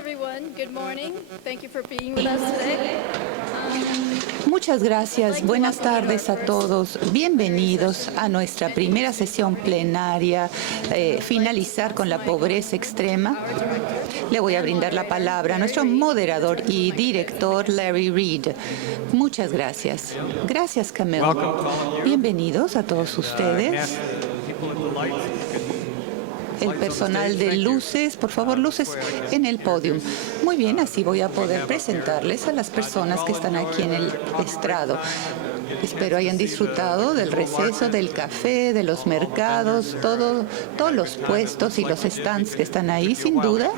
everyone. Good morning. Thank you for being with us today. Muchas gracias. Buenas tardes a todos. Bienvenidos a nuestra primera sesión plenaria, finalizar con la pobreza extrema. Le voy a brindar la palabra a nuestro moderador y director, Larry Reed. Muchas gracias. Gracias, Camille. Bienvenidos a todos ustedes. El personal de luces, por favor, luces en el podio. Muy bien, así voy a poder presentarles a las personas que están aquí en el estrado. Espero hayan disfrutado del receso, del café, de los mercados, todos los puestos y los stands que están ahí. Sin duda,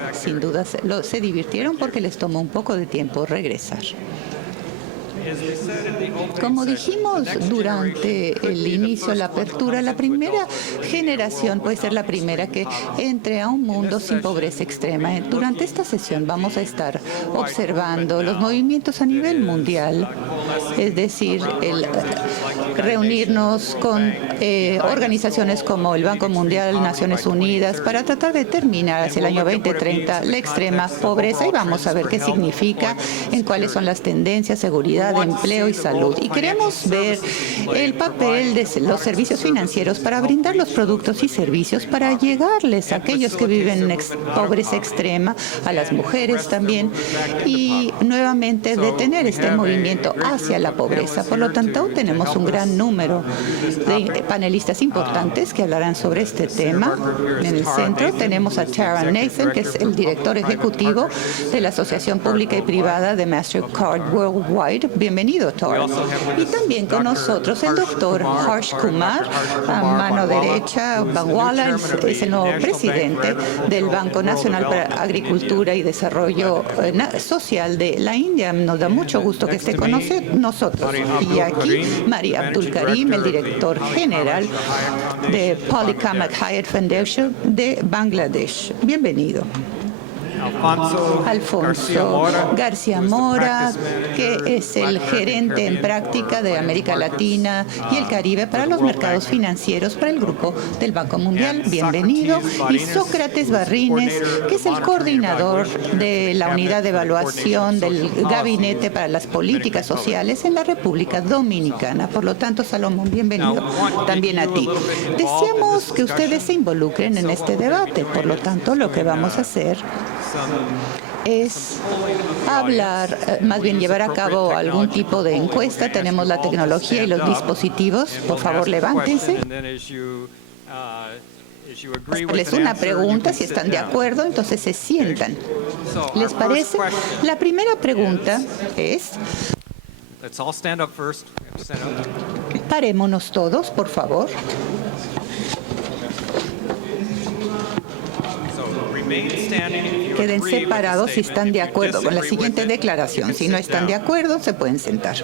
se divirtieron porque les tomó un poco de tiempo regresar. Como dijimos durante el inicio, la apertura, la primera generación puede ser la primera que entre a un mundo sin pobreza extrema. Durante esta sesión vamos a estar observando los movimientos a nivel mundial, es decir, reunirnos con organizaciones como el Banco Mundial, Naciones Unidas, para tratar de terminar hacia el año 2030 la extrema pobreza, y vamos a ver qué significa, en cuáles son las tendencias, seguridad, de empleo y salud. Y queremos ver el papel de los servicios financieros para brindar los productos y servicios para llegarles a aquellos que viven en pobreza extrema, a las mujeres también, y nuevamente detener este movimiento hacia la pobreza. Por lo tanto, tenemos un gran número de panelistas importantes que hablarán sobre este tema. En el centro tenemos a Tara Nathan, que es el director ejecutivo de la Asociación Pública y Privada de Mastercard Worldwide. Bienvenido, Tara. Y también con nosotros el doctor Harsh Kumar, a mano derecha. Banwala es el nuevo presidente del Banco Nacional para Agricultura y Desarrollo Social de la India. Nos da mucho gusto que esté con nosotros. Y aquí, Maria Abdul Karim, el director general de Polykamat Hyatt Foundation de Bangladesh. Bienvenido. Alfonso García Mora, que es el gerente en práctica de América Latina y el Caribe para los mercados financieros para el Grupo del Banco Mundial. Bienvenido. Y Sócrates Barrines, que es el coordinador de la Unidad de Evaluación del Gabinete para las Políticas Sociales en la República Dominicana. Por lo tanto, Salomón, bienvenido también a ti. Deseamos que ustedes se involucren en este debate. Por lo tanto, lo que vamos a hacer es hablar, más bien llevar a cabo algún tipo de encuesta. Tenemos la tecnología y los dispositivos. Por favor, levántense. Hacerles una pregunta, si están de acuerdo, entonces se sientan. ¿Les parece? La primera pregunta es... Parémonos todos, por favor. Queden separados si están de acuerdo con la siguiente declaración. Si no están de acuerdo, se pueden sentar.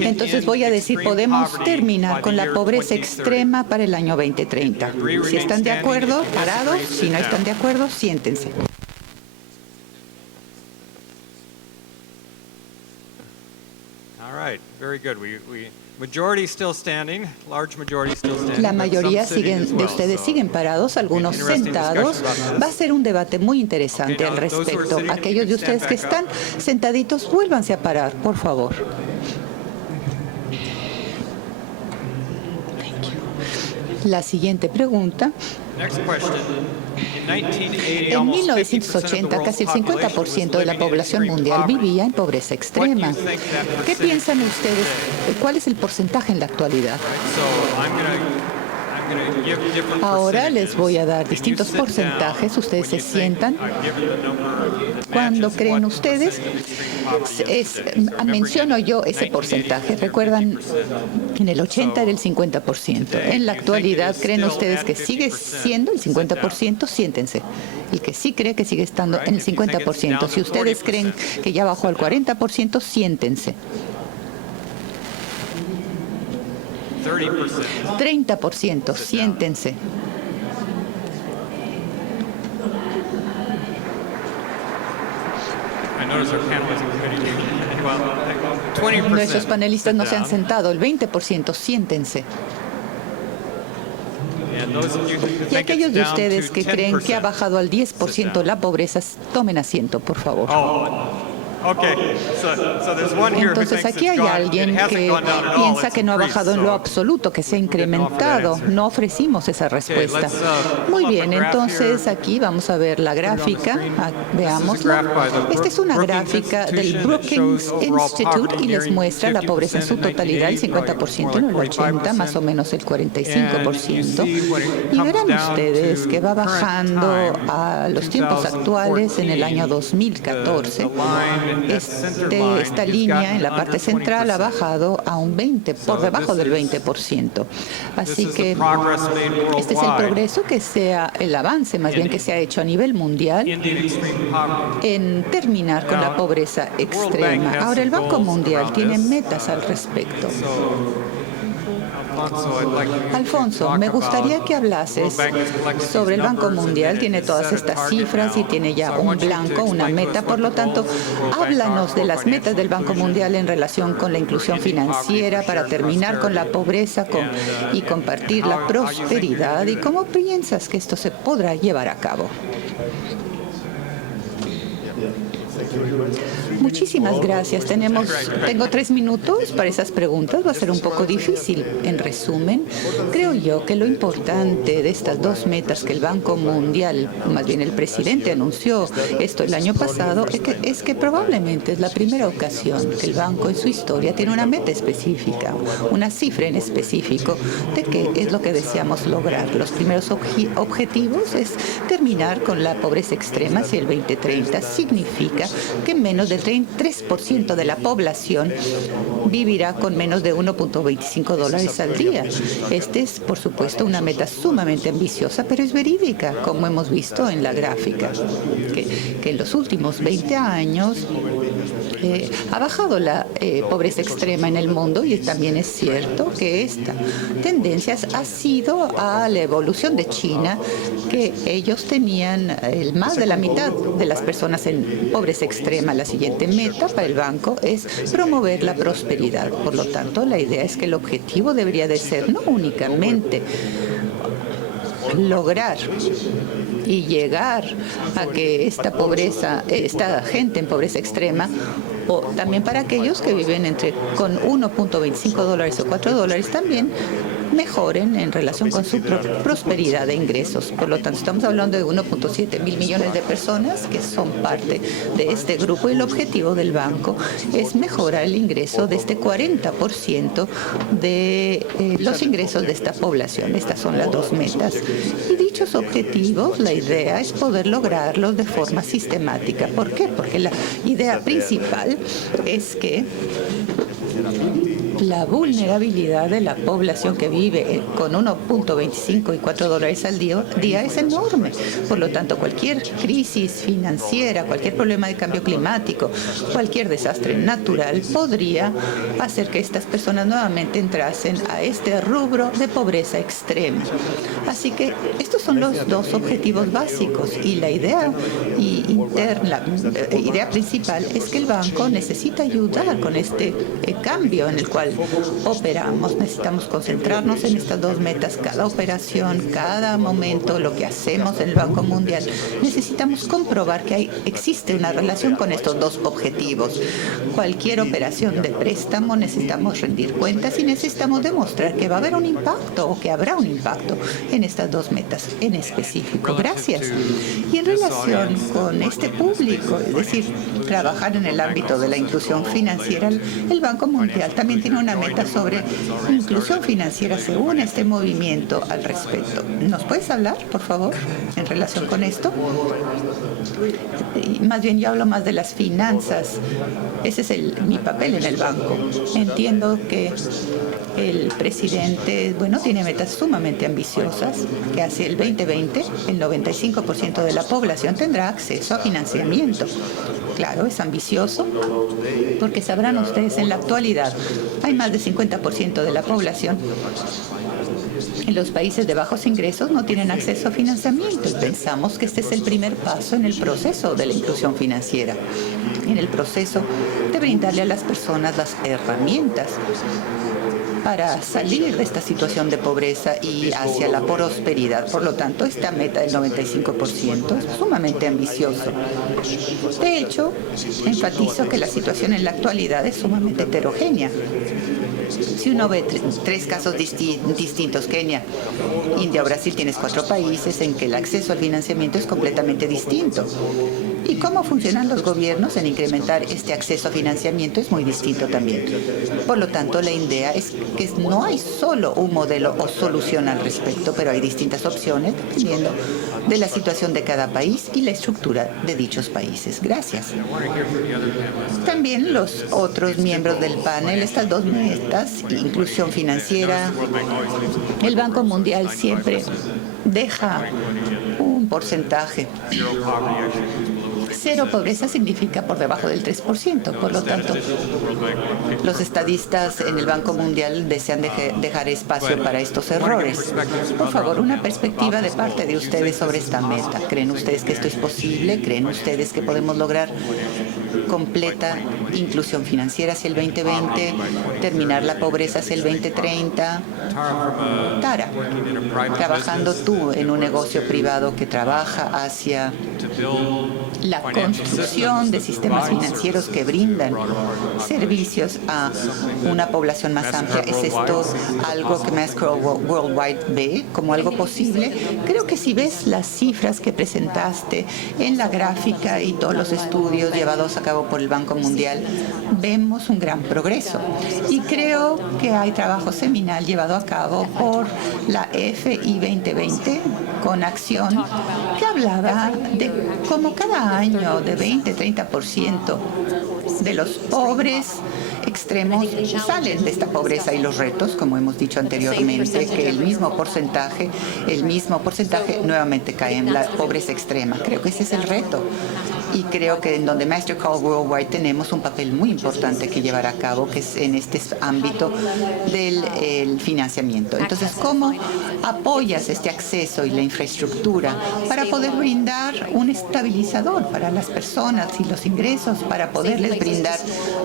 Entonces voy a decir, podemos terminar con la pobreza extrema para el año 2030. Si están de acuerdo, parados. Si no están de acuerdo, siéntense. La mayoría de ustedes siguen parados, algunos sentados. Va a ser un debate muy interesante al respecto. Aquellos de ustedes que están sentaditos, vuélvanse a parar, por favor. La siguiente pregunta. En 1980, casi el 50% de la población mundial vivía en pobreza extrema. ¿Qué piensan ustedes? ¿Cuál es el porcentaje en la actualidad? Ahora les voy a dar distintos porcentajes. Ustedes se sientan. Cuando creen ustedes, menciono yo ese porcentaje. ¿Recuerdan? En el 80 era el 50%. En la actualidad, ¿creen ustedes que sigue siendo el 50%? Siéntense. El que sí cree que sigue estando en el 50%. Si ustedes creen que ya bajó al 40%, siéntense. 30%, siéntense. Nuestros panelistas no se han sentado. El 20%, siéntense. Y aquellos de ustedes que creen que ha bajado al 10% la pobreza, tomen asiento, por favor. Entonces aquí hay alguien que piensa que no ha bajado en lo absoluto, que se ha incrementado. No ofrecimos esa respuesta. Muy bien, entonces aquí vamos a ver la gráfica. Veámosla. Esta es una gráfica del Brookings Institute y les muestra la pobreza en su totalidad, el 50% en el 80, más o menos el 45%. Y verán ustedes que va bajando a los tiempos actuales en el año 2014. Esta línea en la parte central ha bajado a un 20, por debajo del 20%. Así que este es el progreso el avance más bien que se ha hecho a nivel mundial en terminar con la pobreza extrema. Ahora el Banco Mundial tiene metas al respecto. Alfonso, me gustaría que hablases sobre el Banco Mundial. Tiene todas estas cifras y tiene ya un blanco, una meta. Por lo tanto, háblanos de las metas del Banco Mundial en relación con la inclusión financiera para terminar con la pobreza y compartir la prosperidad. ¿Y cómo piensas que esto se podrá llevar a cabo? Muchísimas gracias. Tengo 3 minutos para esas preguntas. Va a ser un poco difícil. En resumen, creo yo que lo importante de estas 2 metas que el Banco Mundial, más bien el presidente, anunció esto el año pasado, es que probablemente es la primera ocasión que el banco en su historia tiene una meta específica, una cifra en específico de qué es lo que deseamos lograr. Los primeros objetivos es terminar con la pobreza extrema hacia el 2030. Significa que menos del 3% de la población vivirá con menos de $1.25 al día. Este es, por supuesto, una meta sumamente ambiciosa, pero es verídica, como hemos visto en la gráfica, que en los últimos 20 años ha bajado la pobreza extrema en el mundo, y también es cierto que esta tendencia ha sido a la evolución de China, que ellos tenían más de la mitad de las personas en pobreza extrema. La siguiente meta para el banco es promover la prosperidad. Por lo tanto, la idea es que el objetivo debería de ser no únicamente lograr y llegar a que esta gente en pobreza extrema, o también para aquellos que viven con $1.25 o $4, también mejoren en relación con su prosperidad de ingresos. Por lo tanto, estamos hablando de 1.7 mil millones de personas que son parte de este grupo, y el objetivo del banco es mejorar el ingreso de este 40% de los ingresos de esta población. Estas son las 2 metas. Y dichos objetivos, la idea es poder lograrlos de forma sistemática. ¿Por qué? Porque la idea principal es que la vulnerabilidad de la población que vive con $1.25 y $4 al día es enorme. Por lo tanto, cualquier crisis financiera, cualquier problema de cambio climático, cualquier desastre natural podría hacer que estas personas nuevamente entrasen a este rubro de pobreza extrema. Así que estos son los 2 objetivos básicos, y la idea principal es que el banco necesita ayudar con este cambio en el cual operamos. Necesitamos concentrarnos en estas 2 metas. Cada operación, cada momento, lo que hacemos en el Banco Mundial, necesitamos comprobar que existe una relación con estos 2 objetivos. Cualquier operación de préstamo necesitamos rendir cuentas y necesitamos demostrar que va a haber un impacto, o que habrá un impacto en estas 2 metas en específico. Gracias. Y en relación con este público, es decir, trabajar en el ámbito de la inclusión financiera, el Banco Mundial también tiene una meta sobre inclusión financiera según este movimiento al respecto. ¿Nos puedes hablar, por favor, en relación con esto? Más bien yo hablo más de las finanzas. Ese es mi papel en el banco. Entiendo que el presidente, tiene metas sumamente ambiciosas, que hacia el 2020 el 95% de la población tendrá acceso a financiamiento. Claro, es ambicioso, porque sabrán ustedes, en la actualidad hay más del 50% de la población en los países de bajos ingresos no tienen acceso a financiamiento, y pensamos que este es el primer paso en el proceso de la inclusión financiera, en el proceso de brindarle a las personas las herramientas para salir de esta situación de pobreza y hacia la prosperidad. Por lo tanto, esta meta del 95% es sumamente ambicioso. De hecho, enfatizo que la situación en la actualidad es sumamente heterogénea. Si uno ve tres casos distintos, Kenia, India o Brasil, tienes 4 países en que el acceso al financiamiento es completamente distinto. Y cómo funcionan los gobiernos en incrementar este acceso a financiamiento es muy distinto también. Por lo tanto, la idea es que no hay solo un modelo o solución al respecto, pero hay distintas opciones dependiendo de la situación de cada país y la estructura de dichos países. Gracias. También los otros miembros del panel, estas 2 metas, inclusión financiera. El Banco Mundial siempre deja un porcentaje. Cero pobreza significa por debajo del 3%. Por lo tanto, los estadistas en el Banco Mundial desean dejar espacio para estos errores. Por favor, una perspectiva de parte de ustedes sobre esta meta. ¿Creen ustedes que esto es posible? ¿Creen ustedes que podemos lograr completa inclusión financiera hacia el 2020, terminar la pobreza hacia el 2030? Tara, trabajando tú en un negocio privado que trabaja hacia la construcción de sistemas financieros que brindan servicios a una población más amplia. ¿Es esto algo que Macro Worldwide ve como algo posible? Creo que si ves las cifras que presentaste en la gráfica y todos los estudios llevados a cabo por el Banco Mundial, vemos un gran progreso. Y creo que hay trabajo seminal llevado a cabo por la FI 2020 con acción que hablaba de cómo cada año de 20-30% de los pobres extremos salen de esta pobreza y los retos, como hemos dicho anteriormente, que el mismo porcentaje nuevamente cae en la pobreza extrema. Creo que ese es el reto. Y creo que en donde Mastercard Worldwide tenemos un papel muy importante que llevar a cabo, que es en este ámbito del financiamiento. Entonces, ¿cómo apoyas este acceso y la infraestructura para poder brindar un estabilizador para las personas y los ingresos, para poderles brindar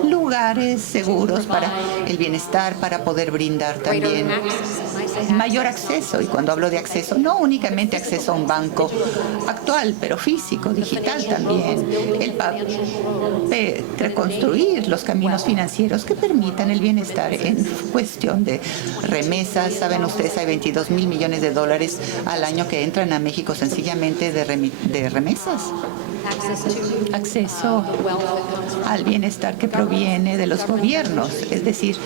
lugares seguros para el bienestar, para poder brindar también mayor acceso? Y cuando hablo de acceso, no únicamente acceso a un banco actual, pero físico, digital también. Reconstruir los caminos financieros que permitan el bienestar en cuestión de remesas. Saben ustedes, hay 22,000 millones de dólares al año que entran a México sencillamente de remesas. Acceso al bienestar que proviene de los gobiernos, es decir,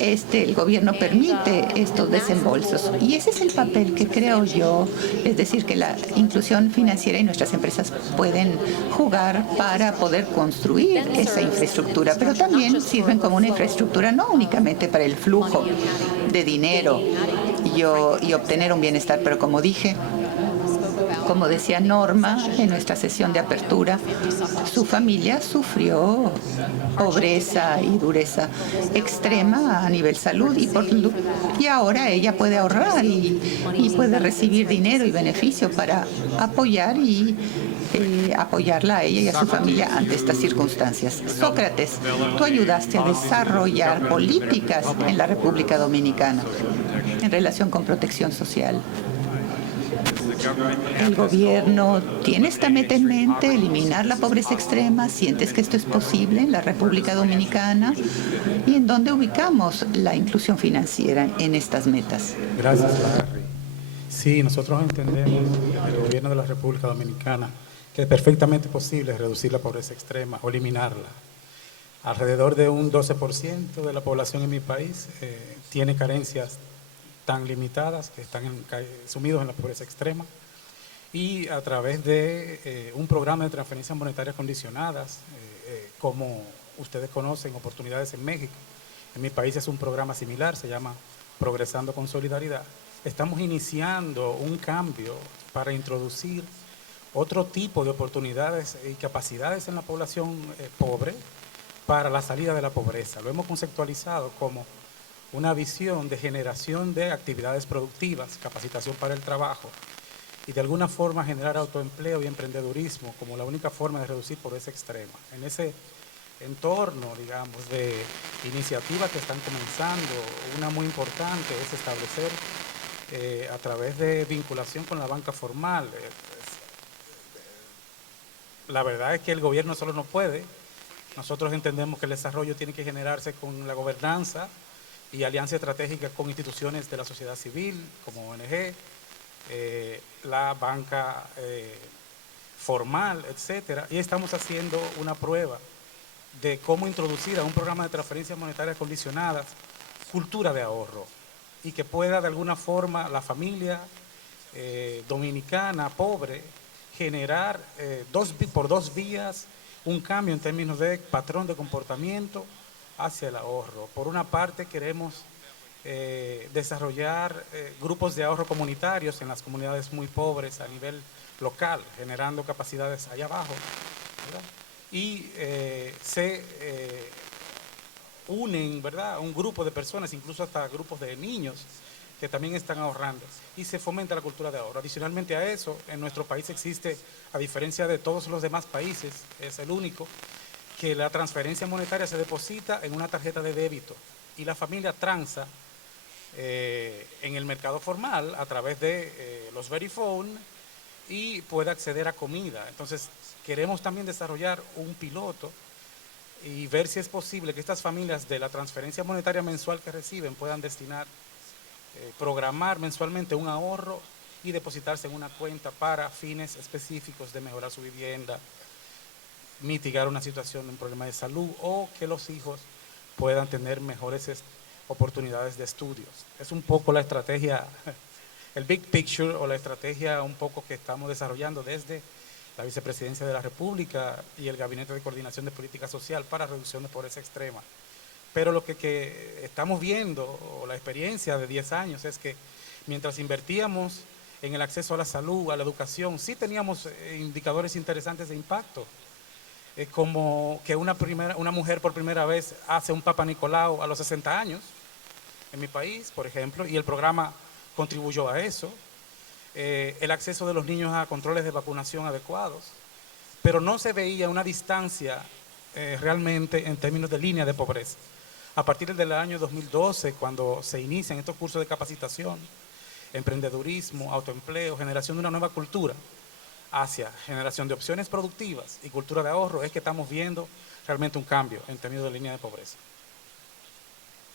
el gobierno permite estos desembolsos y ese es el papel que creo yo, es decir, que la inclusión financiera y nuestras empresas pueden jugar para poder construir esa infraestructura, pero también sirven como una infraestructura no únicamente para el flujo de dinero y obtener un bienestar, pero como dije, como decía Norma en nuestra sesión de apertura, su familia sufrió pobreza y dureza extrema a nivel salud y ahora ella puede ahorrar y puede recibir dinero y beneficio para apoyar y apoyarla a ella y a su familia ante estas circunstancias. Sócrates, tú ayudaste a desarrollar políticas en la República Dominicana en relación con protección social. ¿El gobierno tiene esta meta en mente, eliminar la pobreza extrema? ¿Sientes que esto es posible en la República Dominicana? ¿Y en dónde ubicamos la inclusión financiera en estas metas? Gracias, Larry. Sí, nosotros entendemos en el gobierno de la República Dominicana que es perfectamente posible reducir la pobreza extrema o eliminarla. Alrededor de un 12% de la población en mi país tiene carencias tan limitadas que están sumidos en la pobreza extrema y a través de un programa de transferencias monetarias condicionadas, como ustedes conocen, Oportunidades en México. En mi país es un programa similar, se llama Progresando con Solidaridad. Estamos iniciando un cambio para introducir otro tipo de oportunidades y capacidades en la población pobre para la salida de la pobreza. Lo hemos conceptualizado como una visión de generación de actividades productivas, capacitación para el trabajo y de alguna forma generar autoempleo y emprendedurismo como la única forma de reducir pobreza extrema. En ese en torno, digamos, de iniciativas que están comenzando. Una muy importante es establecer a través de vinculación con la banca formal. La verdad es que el gobierno solo no puede. Nosotros entendemos que el desarrollo tiene que generarse con la gobernanza y alianza estratégica con instituciones de la sociedad civil, como ONG, la banca formal, etcétera. Y estamos haciendo una prueba de cómo introducir a un programa de transferencias monetarias condicionadas cultura de ahorro y que pueda de alguna forma la familia dominicana pobre generar por dos vías un cambio en términos de patrón de comportamiento hacia el ahorro. Por una parte queremos desarrollar grupos de ahorro comunitarios en las comunidades muy pobres a nivel local, generando capacidades allá abajo, ¿verdad? Y se unen, ¿verdad?, un grupo de personas, incluso hasta grupos de niños que también están ahorrando, y se fomenta la cultura de ahorro. Adicionalmente a eso, en nuestro país existe, a diferencia de todos los demás países, es el único, que la transferencia monetaria se deposita en una tarjeta de débito y la familia transa en el mercado formal a través de los Verifone y puede acceder a comida. Entonces, queremos también desarrollar un piloto y ver si es posible que estas familias de la transferencia monetaria mensual que reciben puedan destinar, programar mensualmente un ahorro y depositarse en una cuenta para fines específicos de mejorar su vivienda, mitigar una situación de un problema de salud o que los hijos puedan tener mejores oportunidades de estudios. Es un poco la estrategia, el big picture o la estrategia un poco que estamos desarrollando desde la Vicepresidencia de la República y el Gabinete de Coordinación de Política Social para reducción de pobreza extrema. Pero lo que estamos viendo, o la experiencia de 10 años, es que mientras invertíamos en el acceso a la salud, a la educación, sí teníamos indicadores interesantes de impacto, como que una mujer por primera vez hace un Papa Nicolau a los 60 años, en mi país, por ejemplo, y el programa contribuyó a eso, el acceso de los niños a controles de vacunación adecuados, pero no se veía una distancia realmente en términos de línea de pobreza. A partir del año 2012, cuando se inician estos cursos de capacitación, emprendedurismo, autoempleo, generación de una nueva cultura hacia generación de opciones productivas y cultura de ahorro, es que estamos viendo realmente un cambio en términos de línea de pobreza.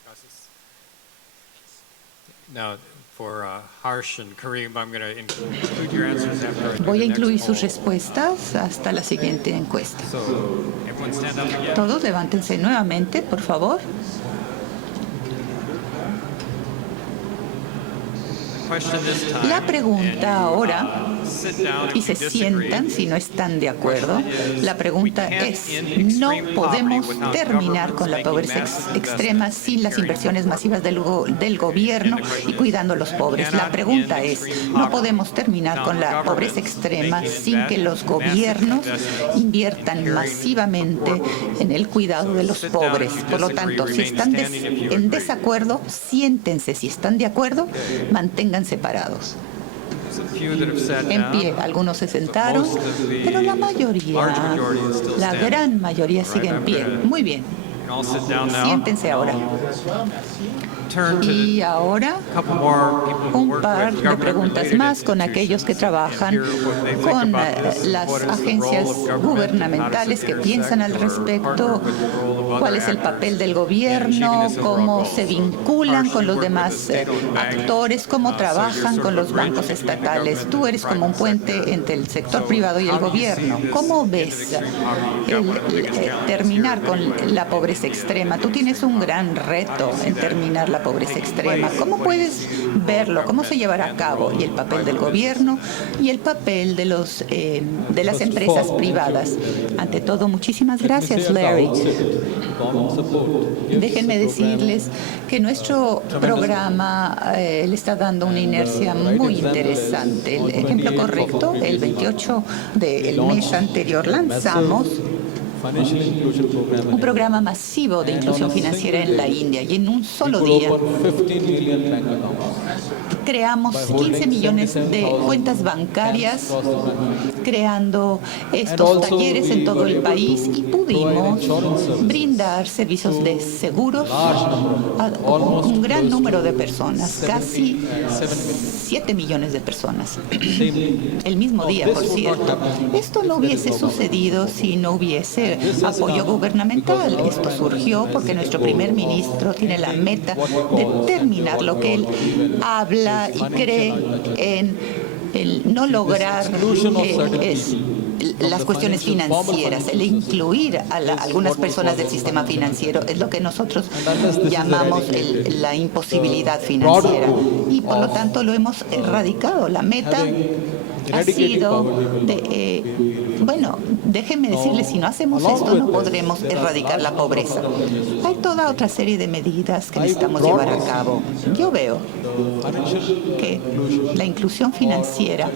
Gracias. Now, for Harsh and Kareem, I'm going to include your answers after Voy a the next incluir sus poll. respuestas hasta la siguiente encuesta. So, everyone stand up again. Todos levántense nuevamente, por favor. Question this time, La pregunta ahora, sit down if y you se disagree. sientan si no están de acuerdo, la pregunta es, no podemos terminar con la pobreza extrema sin las inversiones masivas del gobierno y cuidando a los pobres. La pregunta es, no podemos terminar con la pobreza extrema sin que los gobiernos inviertan masivamente en el cuidado de los pobres. Por lo tanto, si están en desacuerdo, siéntense. Si están de acuerdo, manténganse parados. En pie, algunos se sentaron, pero la mayoría, la gran mayoría sigue en pie. Muy bien, siéntense ahora. Y ahora un par de preguntas más con aquellos que trabajan con las agencias gubernamentales que piensan al respecto, cuál es el papel del gobierno, cómo se vinculan con los demás actores, cómo trabajan con los bancos estatales. Tú eres como un puente entre el sector privado y el gobierno. ¿Cómo ves terminar con la pobreza extrema? Tú tienes un gran reto en terminar la pobreza extrema. ¿Cómo puedes verlo? ¿Cómo se llevará a cabo? Y el papel del gobierno y el papel de las empresas privadas. Ante todo, muchísimas gracias, Larry. Déjenme decirles que nuestro programa le está dando una inercia muy interesante. El ejemplo correcto, el 28 del mes anterior lanzamos un programa masivo de inclusión financiera en la India, y en un solo día creamos 15 millones de cuentas bancarias, creando estos talleres en todo el país, y pudimos brindar servicios de seguros a un gran número de personas, casi 7 millones de personas. El mismo día, por cierto. Esto no hubiese sucedido si no hubiese apoyo gubernamental. Esto surgió porque nuestro primer ministro tiene la meta de terminar lo que él habla y cree en el no lograr las cuestiones financieras, el incluir a algunas personas del sistema financiero, es lo que nosotros llamamos la imposibilidad financiera, y por lo tanto lo hemos erradicado. La meta ha sido bueno, déjenme decirles, si no hacemos esto no podremos erradicar la pobreza. Hay toda otra serie de medidas que necesitamos llevar a cabo. Yo veo que la inclusión financiera,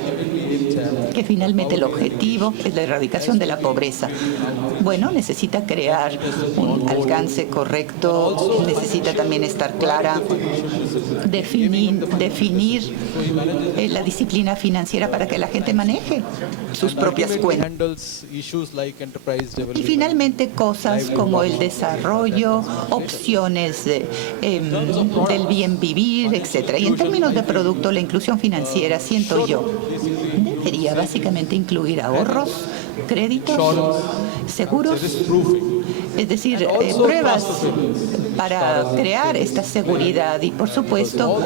que finalmente el objetivo es la erradicación de la pobreza, bueno, necesita crear un alcance correcto, necesita también estar clara, definir la disciplina financiera para que la gente maneje sus propias cuentas. Y finalmente cosas como el desarrollo, opciones del bien vivir, etc. Y en términos de producto, la inclusión financiera, siento yo, debería básicamente incluir ahorros, créditos, seguros, es decir, pruebas para crear esta seguridad, y por supuesto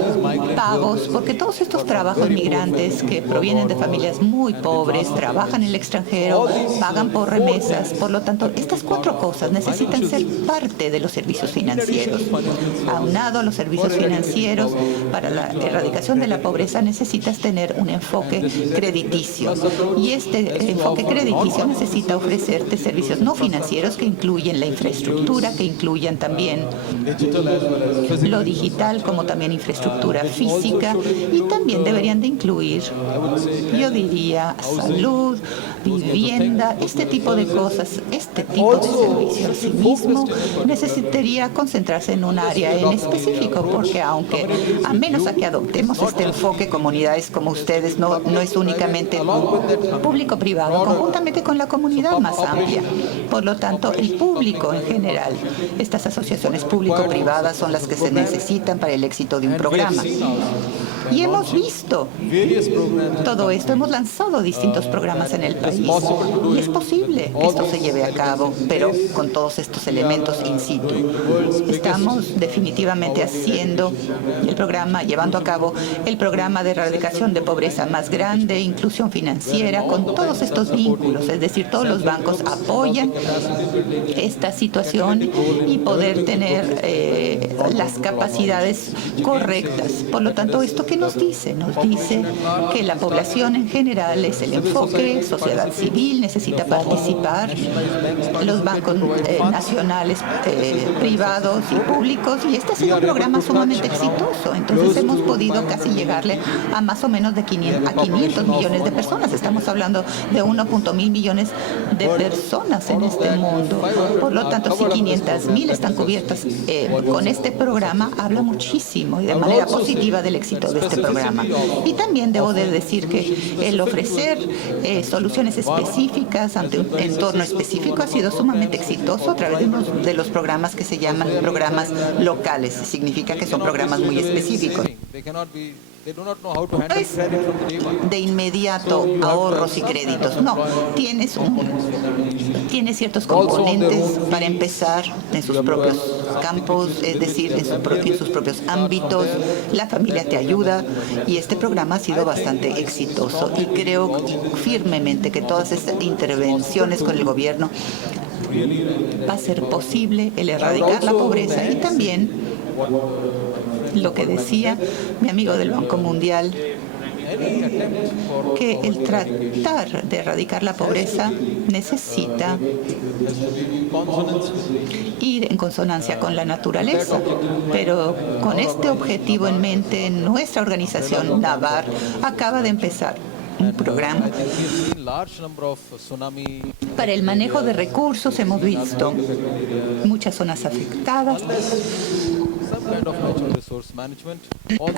pagos, porque todos estos trabajos migrantes que provienen de familias muy pobres, trabajan en el extranjero, pagan por remesas. Por lo tanto, estas 4 cosas necesitan ser parte de los servicios financieros. Aunado a los servicios financieros, para la erradicación de la pobreza necesitas tener un enfoque crediticio, y este enfoque crediticio necesita ofrecerte servicios no financieros que incluyen la infraestructura, que incluyan también lo digital, como también infraestructura física, y también deberían de incluir, yo diría, salud, vivienda, este tipo de cosas. Este tipo de servicio en sí mismo necesitaría concentrarse en un área en específico, porque aunque a menos a que adoptemos este enfoque, comunidades como ustedes, no es únicamente público-privado, conjuntamente con la comunidad más amplia. Por lo tanto, el público en general, estas asociaciones público-privadas son las que se necesitan para el éxito de un programa. Y hemos visto todo esto, hemos lanzado distintos programas en el país, y es posible que esto se lleve a cabo, pero con todos estos elementos in situ. Estamos definitivamente llevando a cabo el programa de erradicación de pobreza más grande, inclusión financiera, con todos estos vínculos, es decir, todos los bancos apoyan esta situación y poder tener las capacidades correctas. Por lo tanto, ¿esto qué nos dice? Nos dice que la población en general es el enfoque, sociedad civil necesita participar, los bancos nacionales, privados y públicos, y este ha sido un programa sumamente exitoso. Entonces hemos podido casi llegarle a más o menos de 500 millones de personas. Estamos hablando de 1.000 millones de personas en este mundo. Por lo tanto, si 500.000 están cubiertas con este programa, habla muchísimo y de manera positiva del éxito de este programa. Y también debo de decir que el ofrecer soluciones específicas ante un entorno específico ha sido sumamente exitoso a través de los programas que se llaman programas locales. Significa que son programas muy específicos. No es de inmediato ahorros y créditos, no. Tiene ciertos componentes para empezar en sus propios campos, es decir, en sus propios ámbitos. La familia te ayuda, y este programa ha sido bastante exitoso, y creo firmemente que todas estas intervenciones con el gobierno va a ser posible el erradicar la pobreza. Y también lo que decía mi amigo del Banco Mundial, que el tratar de erradicar la pobreza necesita ir en consonancia con la naturaleza, pero con este objetivo en mente, nuestra organización NAVAR acaba de empezar un programa para el manejo de recursos. Hemos visto muchas zonas afectadas.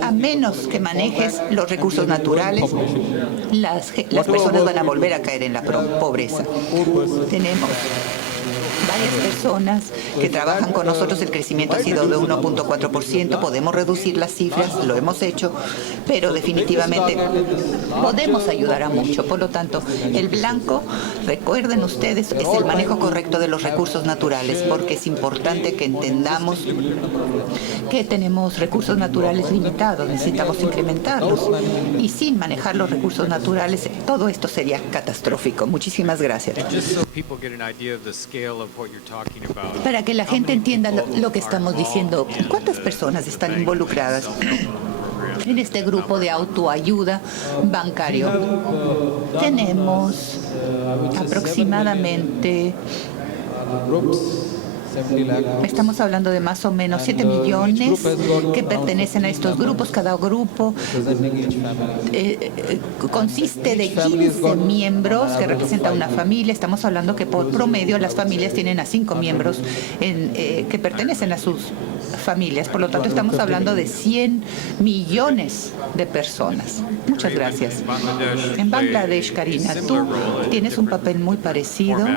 A menos que manejes los recursos naturales, las personas van a volver a caer en la pobreza. Tenemos varias personas que trabajan con nosotros. El crecimiento ha sido de 1.4%. Podemos reducir las cifras, lo hemos hecho, pero definitivamente podemos ayudar a mucho. Por lo tanto, el blanco, recuerden ustedes, es el manejo correcto de los recursos naturales, porque es importante que entendamos que tenemos recursos naturales limitados, necesitamos incrementarlos. Y sin manejar los recursos naturales, todo esto sería catastrófico. Muchísimas gracias. Para que la gente entienda lo que estamos diciendo, ¿cuántas personas están involucradas en este grupo de autoayuda bancario? Tenemos aproximadamente, estamos hablando de más o menos 7 millones que pertenecen a estos grupos. Cada grupo consiste de 15 miembros que representan una familia. Estamos hablando que por promedio las familias tienen a 5 miembros que pertenecen a sus familias. Por lo tanto, estamos hablando de 100 millones de personas. Muchas gracias. En Bangladesh, Karina, tú tienes un papel muy parecido,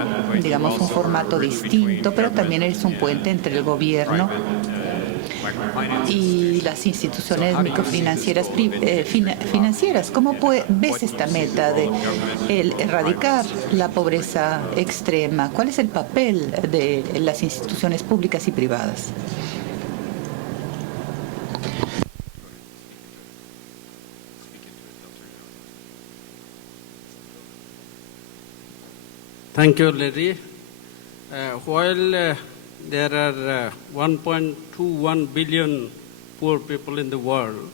digamos un formato distinto, pero también es un puente entre el gobierno y las instituciones microfinancieras financieras. ¿Cómo ves esta meta de erradicar la pobreza extrema? ¿Cuál es el papel de las instituciones públicas y privadas? Thank you, Larry. While there are 1.21 billion poor people in the world,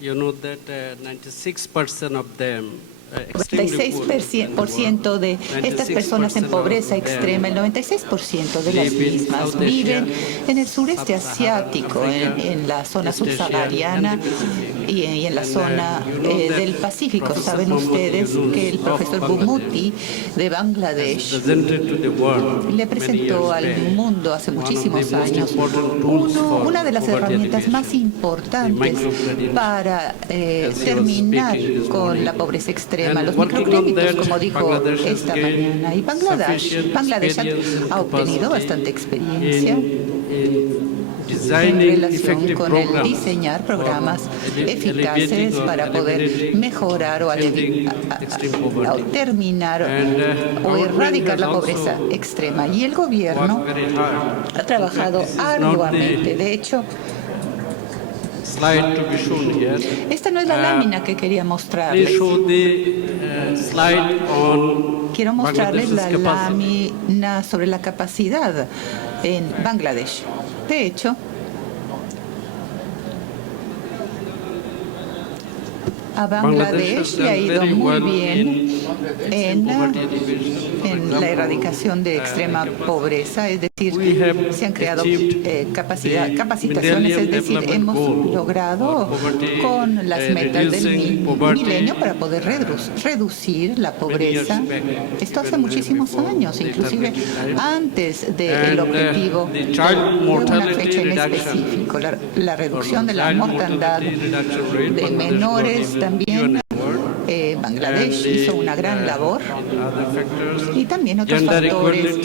you know that 96% of them 96% de estas personas en pobreza extrema, el 96% de las mismas viven en el sureste asiático, en la zona subsahariana y en la zona del Pacífico. Saben ustedes que el profesor Bhumti de Bangladesh le presentó al mundo hace muchísimos años una de las herramientas más importantes para terminar con la pobreza extrema, los microcréditos, como dijo esta mañana. Y Bangladesh ha obtenido bastante experiencia en relación con el diseñar programas eficaces para poder mejorar o terminar o erradicar la pobreza extrema. Y el gobierno ha trabajado arduamente. De hecho, esta no es la lámina que quería mostrarles. Quiero mostrarles la lámina sobre la capacidad en Bangladesh. De hecho, a Bangladesh le ha ido muy bien en la erradicación de extrema pobreza, es decir, se han creado capacitaciones, es decir, hemos logrado con las metas del milenio para poder reducir la pobreza. Esto hace muchísimos años, inclusive antes del objetivo de una fecha en específico. La reducción de la mortandad de menores también. Bangladesh hizo una gran labor, y también otros factores.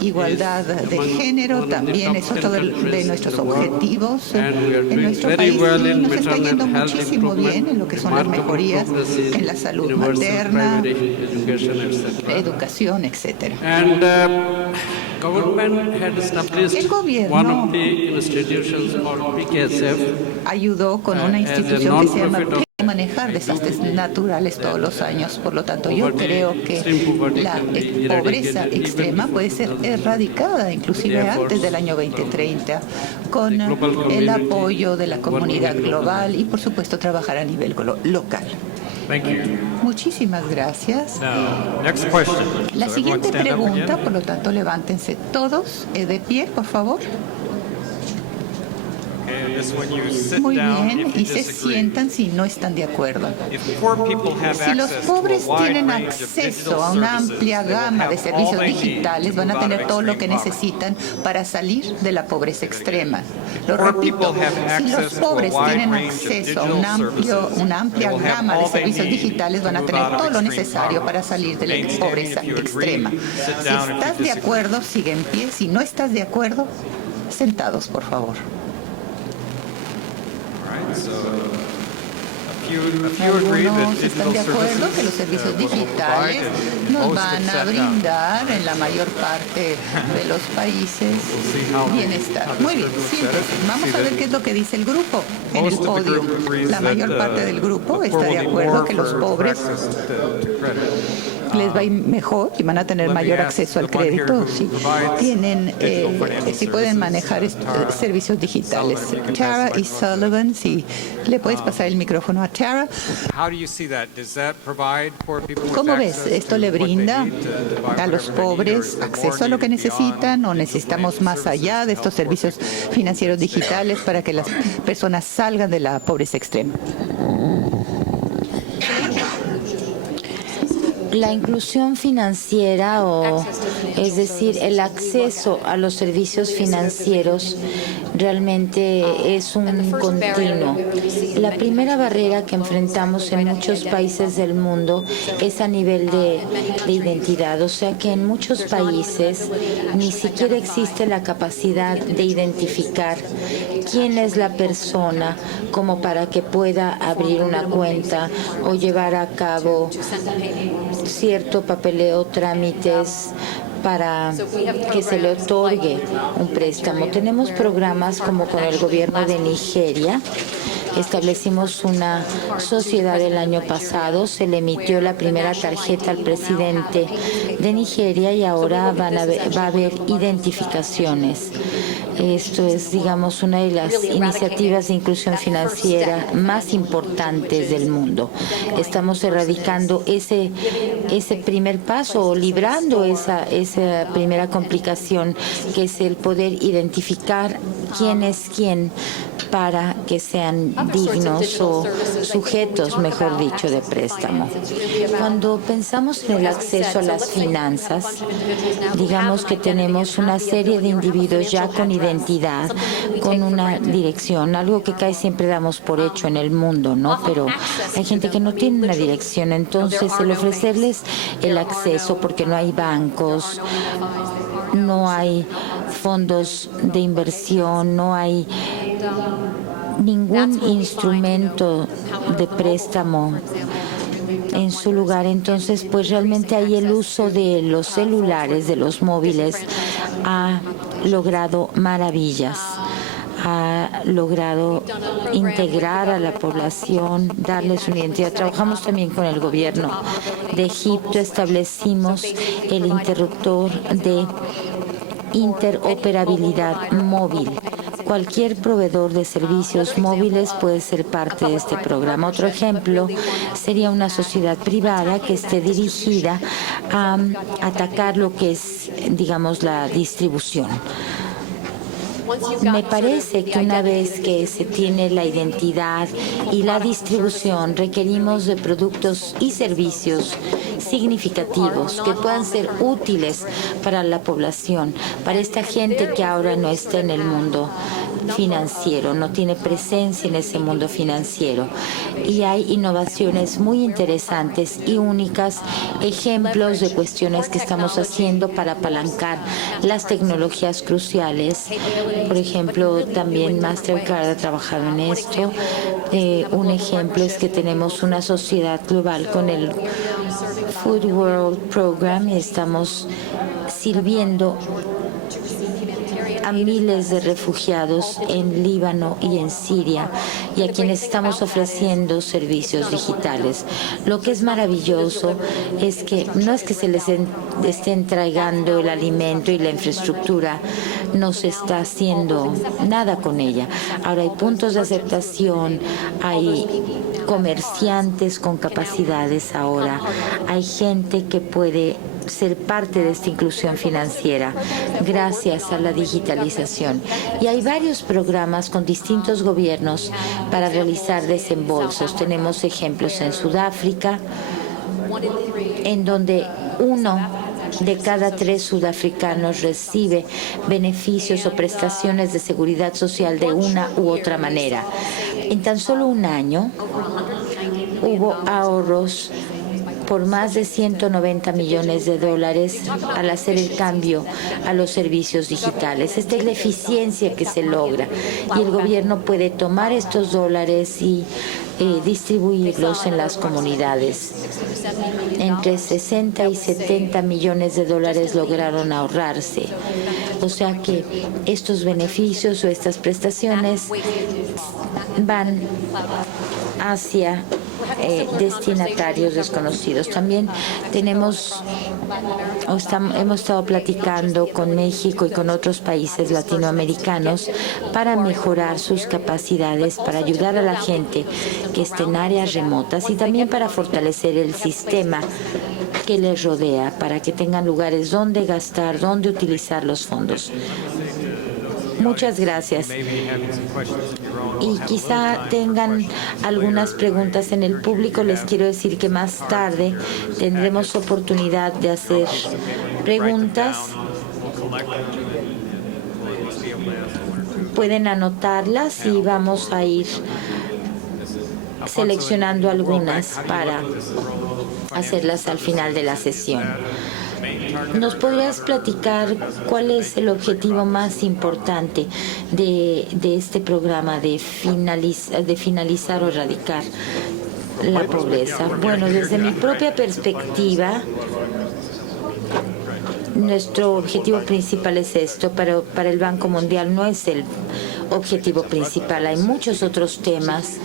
Igualdad de género también es otro de nuestros objetivos en nuestro país, y nos está yendo muchísimo bien en lo que son las mejorías en la salud materna, educación, etcétera. El gobierno ayudó con una institución que se llama manejar desastres naturales todos los años. Por lo tanto, yo creo que la pobreza extrema puede ser erradicada inclusive antes del año 2030 con el apoyo de la comunidad global y, por supuesto, trabajar a nivel local. Muchísimas gracias. La siguiente pregunta, por lo tanto, levántense todos de pie, por favor. and this when you sit Muy down bien, if you y se disagree. sientan si no están de acuerdo. If poor people have Si los access to a pobres wide tienen range of acceso digital a una services, amplia they will gama have de all servicios they need digitales, to van a move out tener of todo lo que extreme poverty. necesitan para salir de la pobreza extrema. Lo Poor repito, people have si los access to a pobres wide tienen range of acceso a digital services, una amplia they will have gama de all they servicios need digitales, van to a move tener out of todo lo extreme necesario para poverty. salir de la Maintain pobreza if you agree, extrema. sit Si down if you estás de disagree. acuerdo, sigue en pie. Si no estás de acuerdo, sentados, por favor. All right, so a few agree that Algunos están digital de acuerdo que los services servicios will digitales provide and nos most van have a sat down. brindar en la mayor parte de los países bienestar. Muy bien, siéntese. Vamos a ver qué es lo que dice el grupo en el podio. La mayor parte del grupo está de acuerdo que los pobres les va a ir mejor y van a tener mayor acceso al crédito si pueden manejar servicios digitales. Tara y Sullivan, si le puedes pasar el micrófono a Tara. How do you see that? Does that provide poor people with ¿Cómo ves? access ¿Esto to le what they brinda need to buy a los whatever they need, or pobres is there acceso more a lo que needed necesitan o beyond necesitamos digital más allá de services estos to help poor servicios people financieros stay out? digitales para que las personas salgan de la pobreza extrema? La inclusión financiera, es decir, el acceso a los servicios financieros, realmente es un continuo. La primera barrera que enfrentamos en muchos países del mundo es a nivel de identidad, o sea que en muchos países ni siquiera existe la capacidad de identificar quién es la persona como para que pueda abrir una cuenta o llevar a cabo cierto papeleo, trámites para que se le otorgue un préstamo. Tenemos programas como con el gobierno de Nigeria. Establecimos una sociedad el año pasado, se le emitió la primera tarjeta al presidente de Nigeria y ahora va a haber identificaciones. Esto es, digamos, una de las iniciativas de inclusión financiera más importantes del mundo. Estamos erradicando ese primer paso o librando esa primera complicación, que es el poder identificar quién es quién para que sean dignos o sujetos, mejor dicho, de préstamo. Cuando pensamos en el acceso a las finanzas, digamos que tenemos una serie de individuos ya con identidad, con una dirección, algo que casi siempre damos por hecho en el mundo, ¿no? Pero hay gente que no tiene una dirección, entonces el ofrecerles el acceso, porque no hay bancos, no hay fondos de inversión, no hay ningún instrumento de préstamo en su lugar. Entonces, pues realmente ahí el uso de los celulares, de los móviles, ha logrado maravillas. Ha logrado integrar a la población, darles una identidad. Trabajamos también con el gobierno de Egipto, establecimos el interruptor de interoperabilidad móvil. Cualquier proveedor de servicios móviles puede ser parte de este programa. Otro ejemplo sería una sociedad privada que esté dirigida a atacar lo que es, digamos, la distribución. Me parece que una vez que se tiene la identidad y la distribución, requerimos de productos y servicios significativos que puedan ser útiles para la población, para esta gente que ahora no está en el mundo financiero, no tiene presencia en ese mundo financiero. Y hay innovaciones muy interesantes y únicas, ejemplos de cuestiones que estamos haciendo para apalancar las tecnologías cruciales. Por ejemplo, también Mastercard ha trabajado en esto. Un ejemplo es que tenemos una sociedad global con el Food World Program y estamos sirviendo a miles de refugiados en Líbano y en Siria y a quienes estamos ofreciendo servicios digitales. Lo que es maravilloso es que no es que se les esté entregando el alimento y la infraestructura, no se está haciendo nada con ella. Ahora hay puntos de aceptación, hay comerciantes con capacidades ahora, hay gente que puede ser parte de esta inclusión financiera gracias a la digitalización. Y hay varios programas con distintos gobiernos para realizar desembolsos. Tenemos ejemplos en Sudáfrica, en donde 1 de cada 3 sudafricanos recibe beneficios o prestaciones de seguridad social de una u otra manera. En tan solo un año hubo ahorros por más de 190 millones de dólares al hacer el cambio a los servicios digitales. Esta es la eficiencia que se logra y el gobierno puede tomar estos dólares y distribuirlos en las comunidades. Entre 60 y 70 millones de dólares lograron ahorrarse. O sea que estos beneficios o estas prestaciones van hacia destinatarios desconocidos. También hemos estado platicando con México y con otros países latinoamericanos para mejorar sus capacidades, para ayudar a la gente que está en áreas remotas y también para fortalecer el sistema que les rodea, para que tengan lugares donde gastar, donde utilizar los fondos. Muchas gracias. Y quizá tengan algunas preguntas en el público. Les quiero decir que más tarde tendremos oportunidad de hacer preguntas. Pueden anotarlas y vamos a ir seleccionando algunas para hacerlas al final de la sesión. ¿Nos podrías platicar cuál es el objetivo más importante de este programa de finalizar o erradicar la pobreza? Bueno, desde mi propia perspectiva, nuestro objetivo principal es esto, pero para el Banco Mundial no es el objetivo principal. Hay muchos otros temas.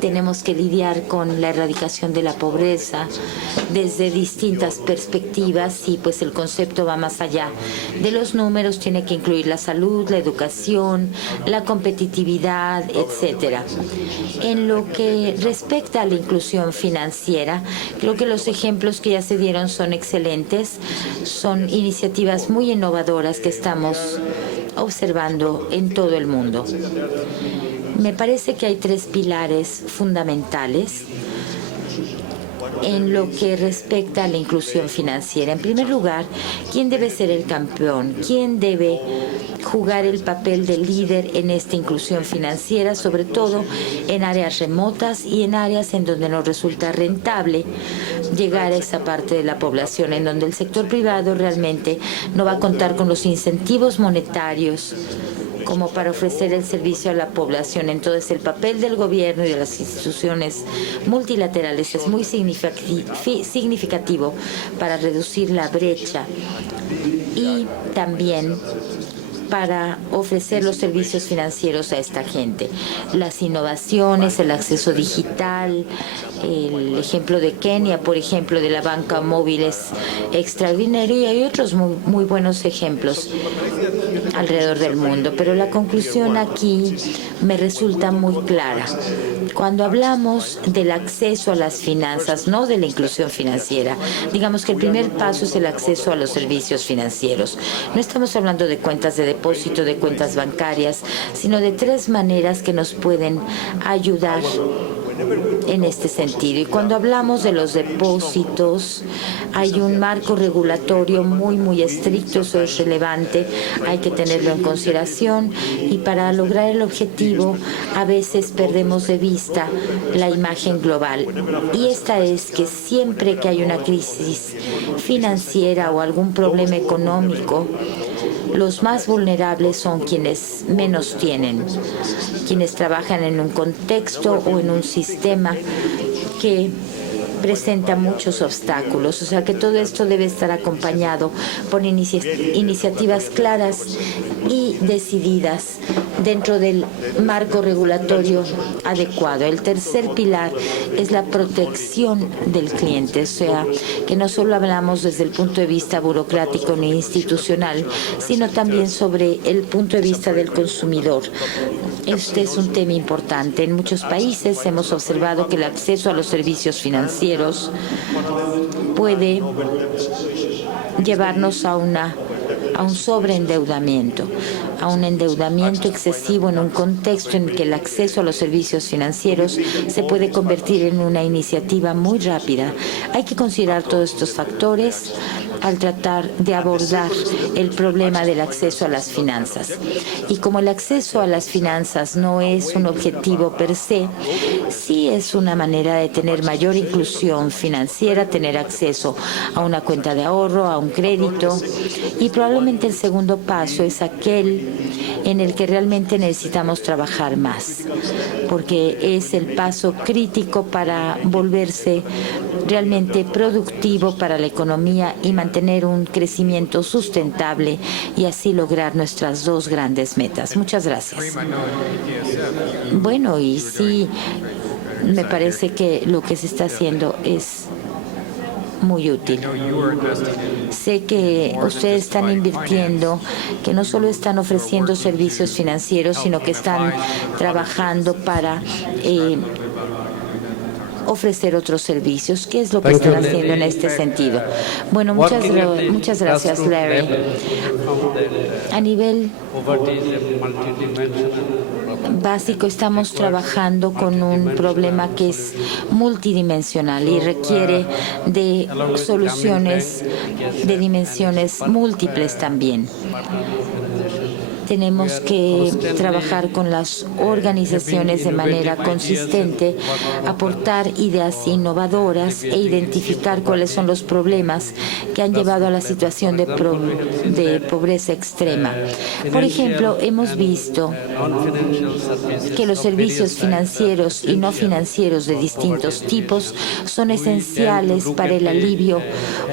Tenemos que lidiar con la erradicación de la pobreza desde distintas perspectivas y pues el concepto va más allá de los números, tiene que incluir la salud, la educación, la competitividad, etcétera. En lo que respecta a la inclusión financiera, creo que los ejemplos que ya se dieron son excelentes, son iniciativas muy innovadoras que estamos observando en todo el mundo. Me parece que hay 3 pilares fundamentales en lo que respecta a la inclusión financiera. En primer lugar, ¿quién debe ser el campeón? ¿Quién debe jugar el papel de líder en esta inclusión financiera, sobre todo en áreas remotas y en áreas en donde nos resulta rentable llegar a esa parte de la población, en donde el sector privado realmente no va a contar con los incentivos monetarios como para ofrecer el servicio a la población? Entonces, el papel del gobierno y de las instituciones multilaterales es muy significativo para reducir la brecha y también para ofrecer los servicios financieros a esta gente. Las innovaciones, el acceso digital, el ejemplo de Kenia, por ejemplo, de la banca móvil es extraordinario y hay otros muy buenos ejemplos alrededor del mundo. Pero la conclusión aquí me resulta muy clara. Cuando hablamos del acceso a las finanzas, no de la inclusión financiera, digamos que el primer paso es el acceso a los servicios financieros. No estamos hablando de cuentas de depósito, de cuentas bancarias, sino de 3 maneras que nos pueden ayudar en este sentido. Y cuando hablamos de los depósitos, hay un marco regulatorio muy estricto, eso es relevante, hay que tenerlo en consideración y para lograr el objetivo a veces perdemos de vista la imagen global. Y esta es que siempre que hay una crisis financiera o algún problema económico, los más vulnerables son quienes menos tienen, quienes trabajan en un contexto o en un sistema que presenta muchos obstáculos. O sea que todo esto debe estar acompañado por iniciativas claras y decididas dentro del marco regulatorio adecuado. El tercer pilar es la protección del cliente, o sea, que no solo hablamos desde el punto de vista burocrático ni institucional, sino también sobre el punto de vista del consumidor. Este es un tema importante. En muchos países hemos observado que el acceso a los servicios financieros puede llevarnos a un sobreendeudamiento, a un endeudamiento excesivo en un contexto en que el acceso a los servicios financieros se puede convertir en una iniciativa muy rápida. Hay que considerar todos estos factores al tratar de abordar el problema del acceso a las finanzas. Y como el acceso a las finanzas no es un objetivo per se, sí es una manera de tener mayor inclusión financiera, tener acceso a una cuenta de ahorro, a un crédito, y probablemente el segundo paso es aquel en el que realmente necesitamos trabajar más, porque es el paso crítico para volverse realmente productivo para la economía y mantener un crecimiento sustentable y así lograr nuestras dos grandes metas. Muchas gracias. Bueno, y sí, me parece que lo que se está haciendo es muy útil. Sé que ustedes están invirtiendo, que no solo están ofreciendo servicios financieros, sino que están trabajando para ofrecer otros servicios. ¿Qué es lo que están haciendo en este sentido? Bueno, muchas gracias, Larry. A nivel básico, estamos trabajando con un problema que es multidimensional y requiere de soluciones de dimensiones múltiples también. Tenemos que trabajar con las organizaciones de manera consistente, aportar ideas innovadoras e identificar cuáles son los problemas que han llevado a la situación de pobreza extrema. Por ejemplo, hemos visto que los servicios financieros y no financieros de distintos tipos son esenciales para el alivio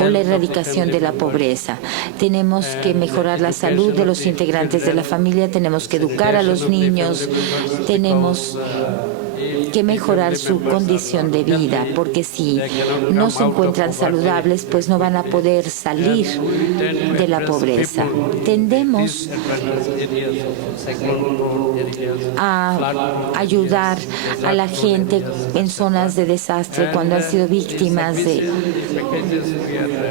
o la erradicación de la pobreza. Tenemos que mejorar la salud de los integrantes de la familia, tenemos que educar a los niños, tenemos que mejorar su condición de vida, porque si no se encuentran saludables, pues no van a poder salir de la pobreza. Tendemos a ayudar a la gente en zonas de desastre cuando han sido víctimas de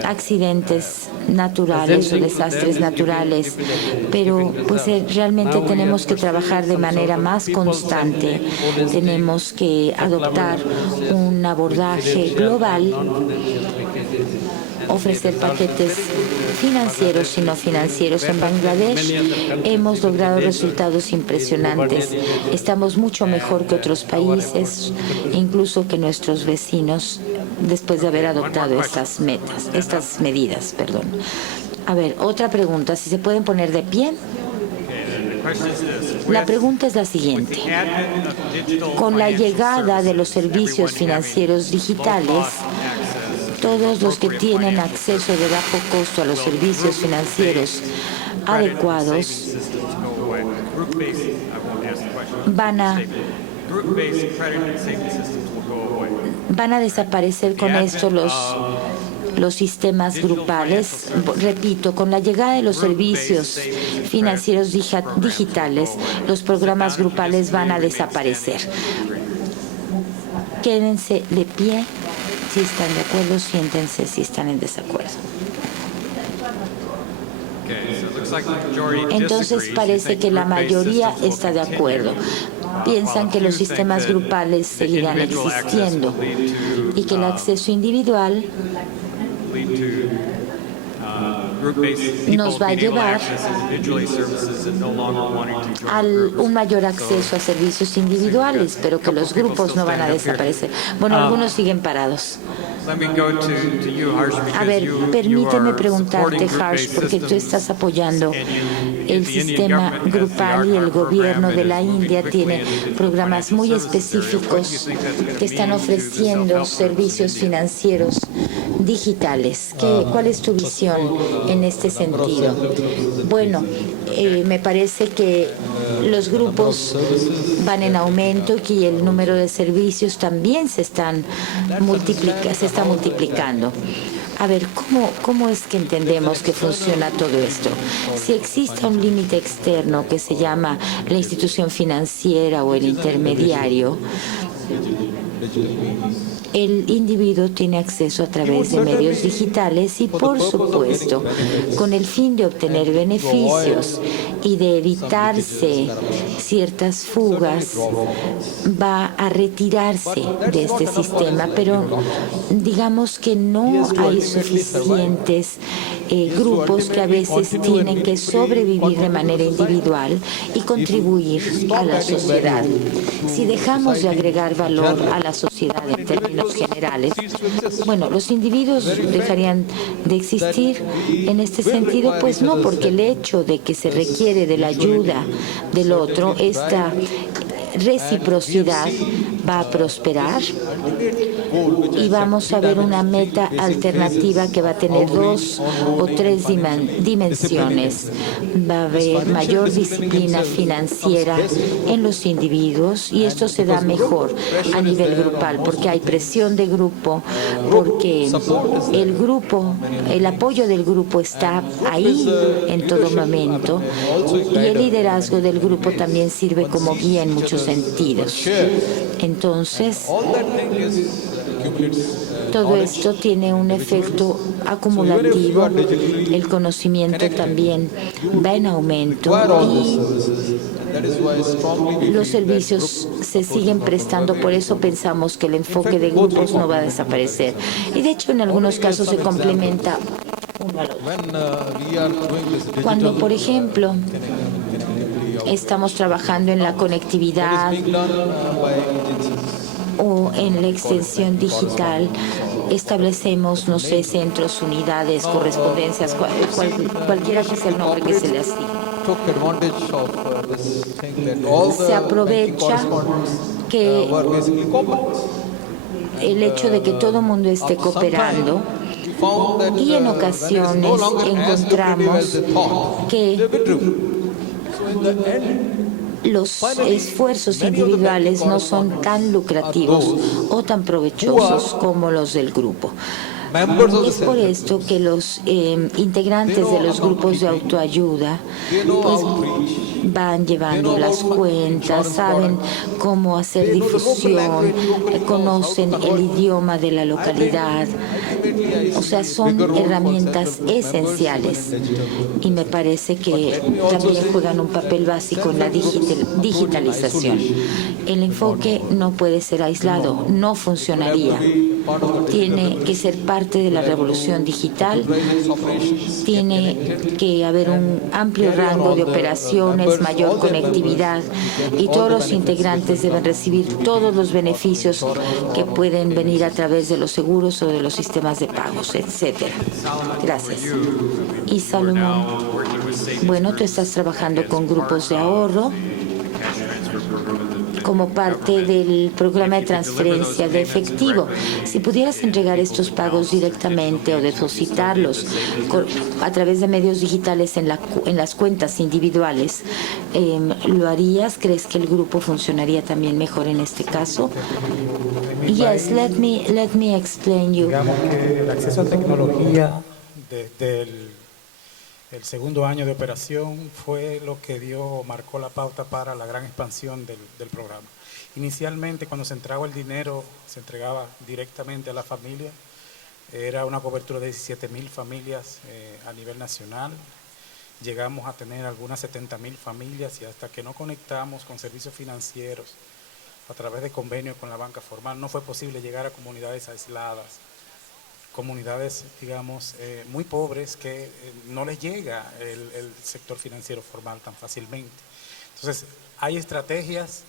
accidentes naturales o desastres naturales, pero pues realmente tenemos que trabajar de manera más constante. Tenemos que adoptar un abordaje global, ofrecer paquetes financieros y no financieros. En Bangladesh hemos logrado resultados impresionantes. Estamos mucho mejor que otros países, incluso que nuestros vecinos, después de haber adoptado estas medidas. A ver, otra pregunta, si se pueden poner de pie. La pregunta es la siguiente. Con la llegada de los servicios financieros digitales, todos los que tienen acceso de bajo costo a los servicios financieros adecuados van a desaparecer con esto los sistemas grupales. Repito, con la llegada de los servicios financieros digitales, los programas grupales van a desaparecer. Quédense de pie si están de acuerdo, siéntense si están en desacuerdo. Entonces parece que la mayoría está de acuerdo. Piensan que los sistemas grupales seguirán existiendo y que el acceso individual nos va a llevar a un mayor acceso a servicios individuales, pero que los grupos no van a desaparecer. Bueno, algunos siguen parados. A ver, permíteme preguntarte, Harsh, porque tú estás apoyando el sistema grupal y el gobierno de la India tiene programas muy específicos que están ofreciendo servicios financieros digitales. ¿Cuál es tu visión en este sentido? Bueno, me parece que los grupos van en aumento y el número de servicios también se está multiplicando. A ver, ¿cómo es que entendemos que funciona todo esto? Si existe un límite externo que se llama la institución financiera o el intermediario, el individuo tiene acceso a través de medios digitales y, por supuesto, con el fin de obtener beneficios y de evitarse ciertas fugas, va a retirarse de este sistema, pero digamos que no hay suficientes grupos que a veces tienen que sobrevivir de manera individual y contribuir a la sociedad. Si dejamos de agregar valor a la sociedad en términos generales, bueno, los individuos dejarían de existir en este sentido, pues no, porque el hecho de que se requiere de la ayuda del otro, esta reciprocidad va a prosperar y vamos a ver una meta alternativa que va a tener 2 o 3 dimensiones. Va a haber mayor disciplina financiera en los individuos y esto se da mejor a nivel grupal porque hay presión de grupo, porque el apoyo del grupo está ahí en todo momento y el liderazgo del grupo también sirve como guía en muchos sentidos. Entonces, todo esto tiene un efecto acumulativo, el conocimiento también va en aumento y los servicios se siguen prestando, por eso pensamos que el enfoque de grupos no va a desaparecer. Y de hecho en algunos casos se complementa uno al otro. Cuando, por ejemplo, estamos trabajando en la conectividad o en la extensión digital, establecemos, no sé, centros, unidades, correspondencias, cualquiera que sea el nombre que se le asigne. Se aprovecha que el hecho de que todo el mundo esté cooperando y en ocasiones encontramos que los esfuerzos individuales no son tan lucrativos o tan provechosos como los del grupo. Es por esto que los integrantes de los grupos de autoayuda pues, van llevando las cuentas, saben cómo hacer difusión, conocen el idioma de la localidad. O sea, son herramientas esenciales y me parece que también juegan un papel básico en la digitalización. El enfoque no puede ser aislado, no funcionaría. Tiene que ser parte de la revolución digital, tiene que haber un amplio rango de operaciones, mayor conectividad y todos los integrantes deben recibir todos los beneficios que pueden venir a través de los seguros o de los sistemas de pagos, etcétera. Gracias. Y Salomón, bueno, tú estás trabajando con grupos de ahorro como parte del programa de transferencia de efectivo. Si pudieras entregar estos pagos directamente o depositarlos a través de medios digitales en las cuentas individuales, ¿lo harías? ¿Crees que el grupo funcionaría también mejor en este caso? Yes, let me explain you. Digamos que el acceso a tecnología desde el segundo año de operación fue lo que marcó la pauta para la gran expansión del programa. Inicialmente, cuando se entregaba el dinero, se entregaba directamente a la familia. Era una cobertura de 17,000 familias a nivel nacional. Llegamos a tener algunas 70,000 familias y hasta que no conectamos con servicios financieros a través de convenios con la banca formal, no fue posible llegar a comunidades aisladas, comunidades, digamos, muy pobres que no les llega el sector financiero formal tan fácilmente. Entonces, hay estrategias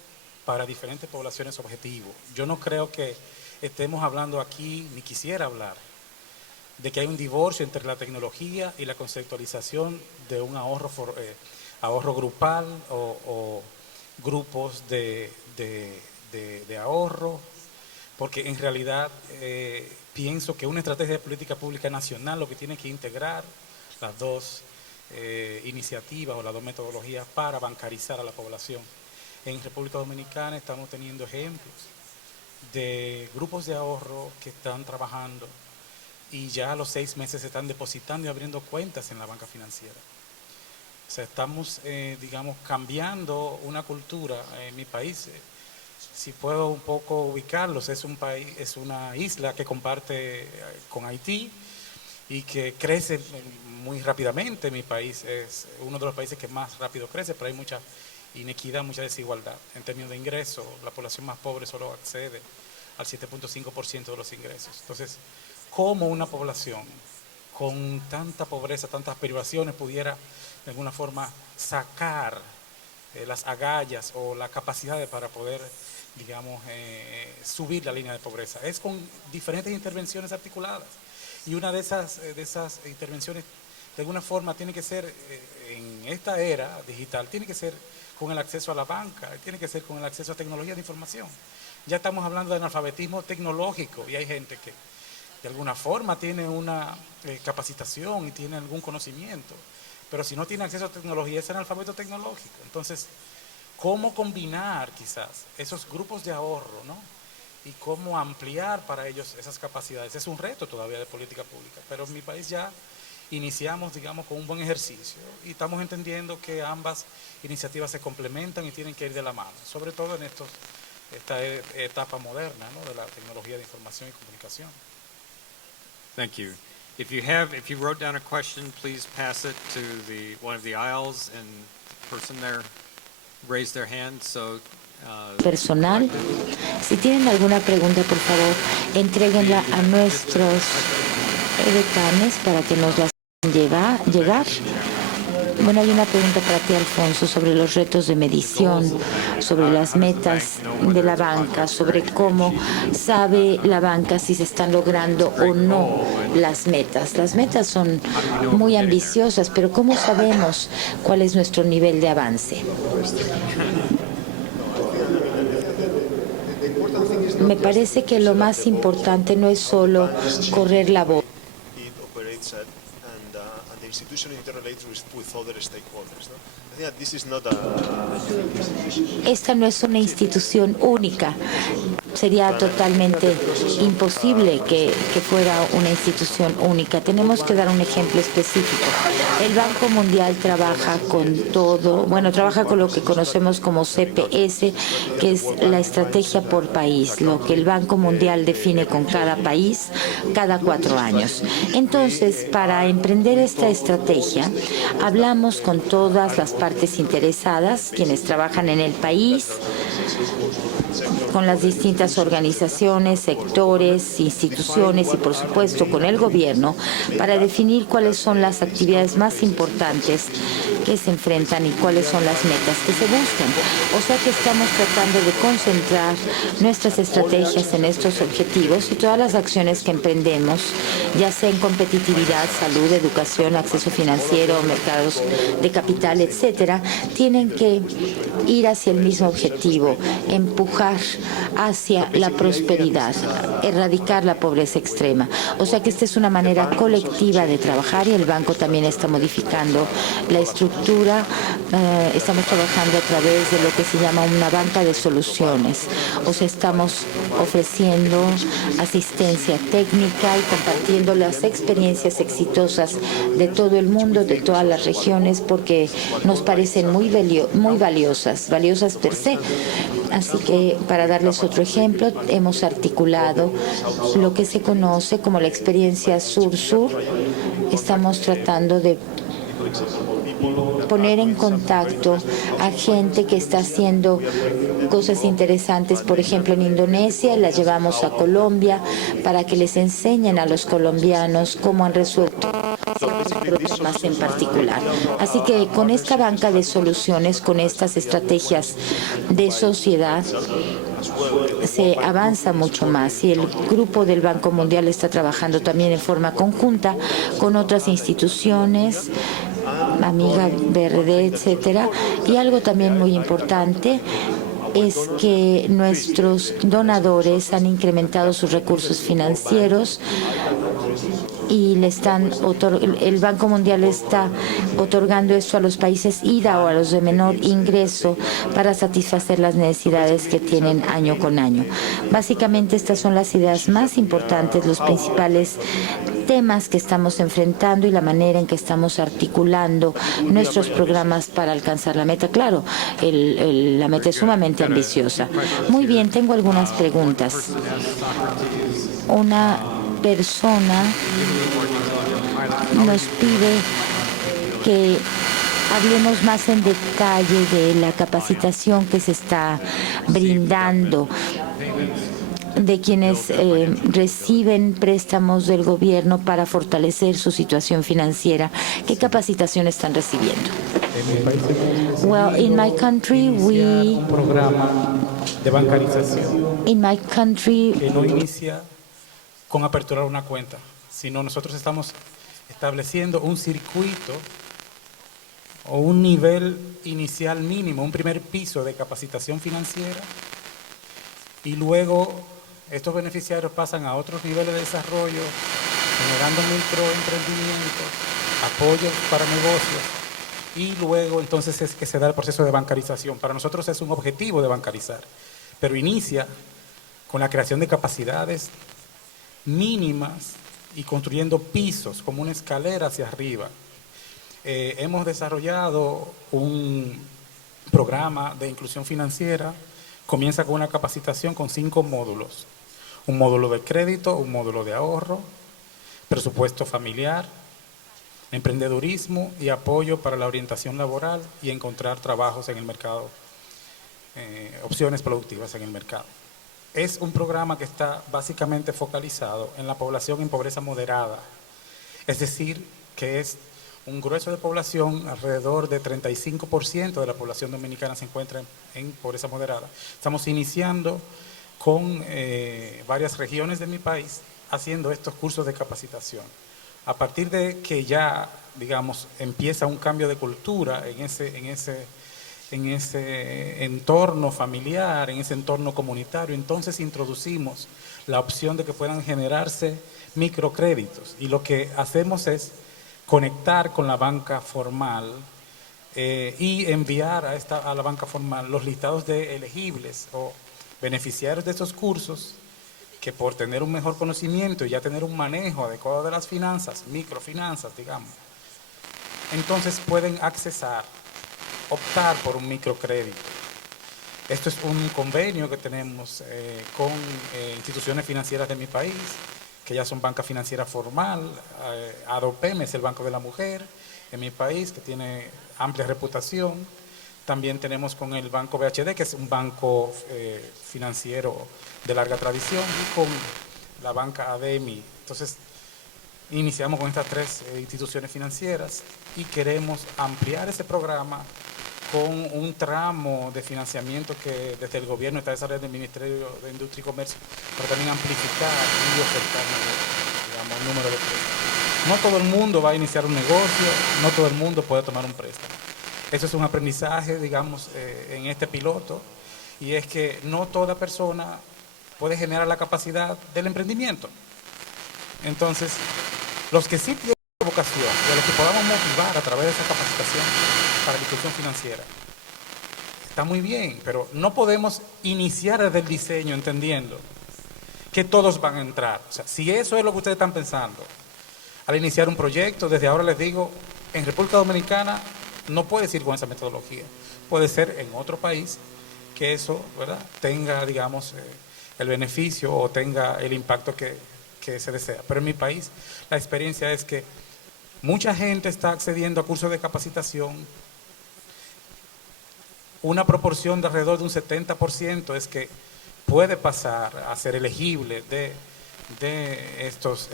para diferentes poblaciones objetivo. Yo no creo que estemos hablando aquí, ni quisiera hablar, de que hay un divorcio entre la tecnología y la conceptualización de un ahorro grupal o grupos de ahorro, porque en realidad pienso que una estrategia de política pública nacional lo que tiene que integrar las dos iniciativas o las 2 metodologías para bancarizar a la población. En República Dominicana estamos teniendo ejemplos de grupos de ahorro que están trabajando y ya a los 6 meses se están depositando y abriendo cuentas en la banca financiera. O sea, estamos, digamos, cambiando una cultura en mi país. Si puedo un poco ubicarlos, es un país, es una isla que comparte con Haití y que crece muy rápidamente. Mi país es uno de los países que más rápido crece, pero hay mucha inequidad, mucha desigualdad. En términos de ingresos, la población más pobre solo accede al 7.5% de los ingresos. Entonces, ¿cómo una población con tanta pobreza, tantas privaciones pudiera de alguna forma sacar las agallas o la capacidad para poder, digamos, subir la línea de pobreza? Es con diferentes intervenciones articuladas. Y una de esas intervenciones, de alguna forma, tiene que ser, en esta era digital, tiene que ser con el acceso a la banca, tiene que ser con el acceso a tecnología de información. Ya estamos hablando de analfabetismo tecnológico y hay gente que de alguna forma tiene una capacitación y tiene algún conocimiento, pero si no tiene acceso a tecnología es analfabeto tecnológico. Entonces, ¿cómo combinar quizás esos grupos de ahorro, ¿no? Y cómo ampliar para ellos esas capacidades? Es un reto todavía de política pública, pero en mi país ya iniciamos, digamos, con un buen ejercicio y estamos entendiendo que ambas iniciativas se complementan y tienen que ir de la mano, sobre todo en esta etapa moderna, ¿no?, de la tecnología de información y comunicación. Thank you. If you wrote down a question, please pass it to one of the aisles, and the person there raised their hand. So, personal. Si tienen alguna pregunta, por favor, entréguenla a nuestros decanes para que nos las hagan llegar. Bueno, hay una pregunta para ti, Alfonso, sobre los retos de medición, sobre las metas de la banca, sobre cómo sabe la banca si se están logrando o no las metas. Las metas son muy ambiciosas, pero ¿cómo sabemos cuál es nuestro nivel de avance? Me parece que lo más importante no es solo correr la voz. Esta no es una institución única. Sería totalmente imposible que fuera una institución única. Tenemos que dar un ejemplo específico. El Banco Mundial trabaja trabaja con lo que conocemos como CPS, que es la estrategia por país, lo que el Banco Mundial define con cada país cada 4 años. Entonces, para emprender esta estrategia, hablamos con todas las partes interesadas, quienes trabajan en el país, con las distintas organizaciones, sectores, instituciones y, por supuesto, con el gobierno, para definir cuáles son las actividades más importantes que se enfrentan y cuáles son las metas que se buscan. O sea que estamos tratando de concentrar nuestras estrategias en estos objetivos y todas las acciones que emprendemos, ya sea en competitividad, salud, educación, acceso financiero, mercados de capital, etcétera, tienen que ir hacia el mismo objetivo, empujar hacia la prosperidad, erradicar la pobreza extrema. O sea que esta es una manera colectiva de trabajar y el banco también está modificando la estructura. Estamos trabajando a través de lo que se llama una banca de soluciones. O sea, estamos ofreciendo asistencia técnica y compartiendo las experiencias exitosas de todo el mundo, de todas las regiones, porque nos parecen muy valiosas per se. Así que, para darles otro ejemplo, hemos articulado lo que se conoce como la experiencia sur-sur. Estamos tratando de poner en contacto a gente que está haciendo cosas interesantes, por ejemplo, en Indonesia, las llevamos a Colombia para que les enseñen a los colombianos cómo han resuelto ciertos problemas en particular. Así que con esta banca de soluciones, con estas estrategias de sociedad, se avanza mucho más y el grupo del Banco Mundial está trabajando también en forma conjunta con otras instituciones, Amiga Verde, etcétera. Y algo también muy importante es que nuestros donadores han incrementado sus recursos financieros y el Banco Mundial está otorgando esto a los países IDA o a los de menor ingreso para satisfacer las necesidades que tienen año con año. Básicamente estas son las ideas más importantes, los principales temas que estamos enfrentando y la manera en que estamos articulando nuestros programas para alcanzar la meta. Claro, la meta es sumamente ambiciosa. Muy bien, tengo algunas preguntas. Una persona nos pide que hablemos más en detalle de la capacitación que se está brindando de quienes reciben préstamos del gobierno para fortalecer su situación financiera. ¿Qué capacitación están recibiendo? Well, in my country, un programa de bancarización que no inicia con aperturar una cuenta, sino nosotros estamos estableciendo un circuito o un nivel inicial mínimo, un primer piso de capacitación financiera, y luego estos beneficiarios pasan a otros niveles de desarrollo, generando microemprendimientos, apoyos para negocios, y luego entonces es que se da el proceso de bancarización. Para nosotros es un objetivo de bancarizar, pero inicia con la creación de capacidades mínimas y construyendo pisos como una escalera hacia arriba. Hemos desarrollado un programa de inclusión financiera. Comienza con una capacitación con 5 módulos. Un módulo de crédito, un módulo de ahorro, presupuesto familiar, emprendedurismo y apoyo para la orientación laboral y encontrar trabajos en el mercado, opciones productivas en el mercado. Es un programa que está básicamente focalizado en la población en pobreza moderada, es decir, que es un grueso de población, alrededor de 35% de la población dominicana se encuentra en pobreza moderada. Estamos iniciando con varias regiones de mi país haciendo estos cursos de capacitación. A partir de que ya, digamos, empieza un cambio de cultura en ese entorno familiar, en ese entorno comunitario, entonces introducimos la opción de que puedan generarse microcréditos. Y lo que hacemos es conectar con la banca formal y enviar a la banca formal los listados de elegibles o beneficiarios de estos cursos que por tener un mejor conocimiento y ya tener un manejo adecuado de las finanzas, microfinanzas, digamos, entonces pueden optar por un microcrédito. Esto es un convenio que tenemos con instituciones financieras de mi país, que ya son banca financiera formal. ADOPEM es el Banco de la Mujer en mi país, que tiene amplia reputación. También tenemos con el Banco BHD, que es un banco financiero de larga tradición, y con la banca ADEMI. Entonces, iniciamos con estas 3 instituciones financieras y queremos ampliar ese programa con un tramo de financiamiento que desde el gobierno está desarrollando el Ministerio de Industria y Comercio, para también amplificar y ofertar, digamos, el número de préstamos. No todo el mundo va a iniciar un negocio, no todo el mundo puede tomar un préstamo. Eso es un aprendizaje, digamos, en este piloto, y es que no toda persona puede generar la capacidad del emprendimiento. Entonces, los que sí tienen vocación y a los que podamos motivar a través de esa capacitación para la inclusión financiera, está muy bien, pero no podemos iniciar desde el diseño entendiendo que todos van a entrar. O sea, si eso es lo que ustedes están pensando al iniciar un proyecto, desde ahora les digo, en República Dominicana no puedes ir con esa metodología. Puede ser en otro país que eso, ¿verdad?, tenga, digamos, el beneficio o tenga el impacto que se desea. Pero en mi país la experiencia es que mucha gente está accediendo a cursos de capacitación. Una proporción de alrededor de un 70% es que puede pasar a ser elegible de estos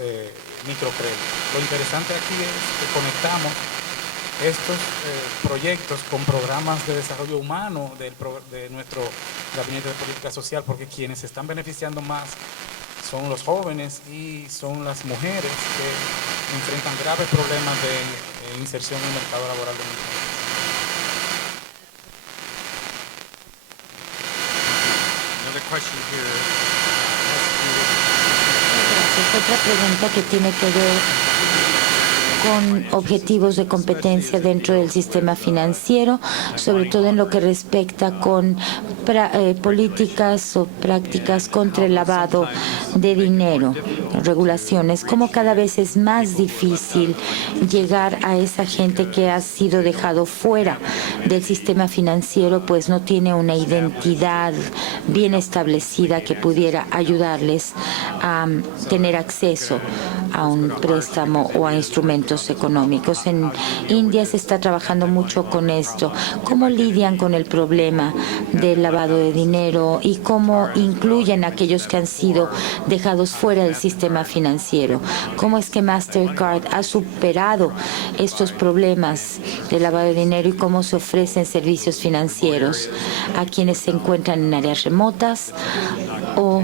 microcréditos. Lo interesante aquí es que conectamos estos proyectos con programas de desarrollo humano de nuestro Gabinete de Política Social, porque quienes se están beneficiando más son los jóvenes y son las mujeres que enfrentan graves problemas de inserción en el mercado laboral dominicano. question here has Otra pregunta que tiene que ver con objetivos de competencia dentro del sistema financiero, sobre todo en lo que respecta con políticas o prácticas contra el lavado de dinero, regulaciones, como cada vez es más difícil llegar a esa gente que ha sido dejado fuera del sistema financiero, pues no tiene una identidad bien establecida que pudiera ayudarles a tener acceso a un préstamo o a instrumentos económicos. En India se está trabajando mucho con esto. ¿Cómo lidian con el problema del lavado de dinero y cómo incluyen a aquellos que han sido dejados fuera del sistema financiero? ¿Cómo es que Mastercard ha superado estos problemas de lavado de dinero y cómo se ofrecen servicios financieros a quienes se encuentran en áreas remotas o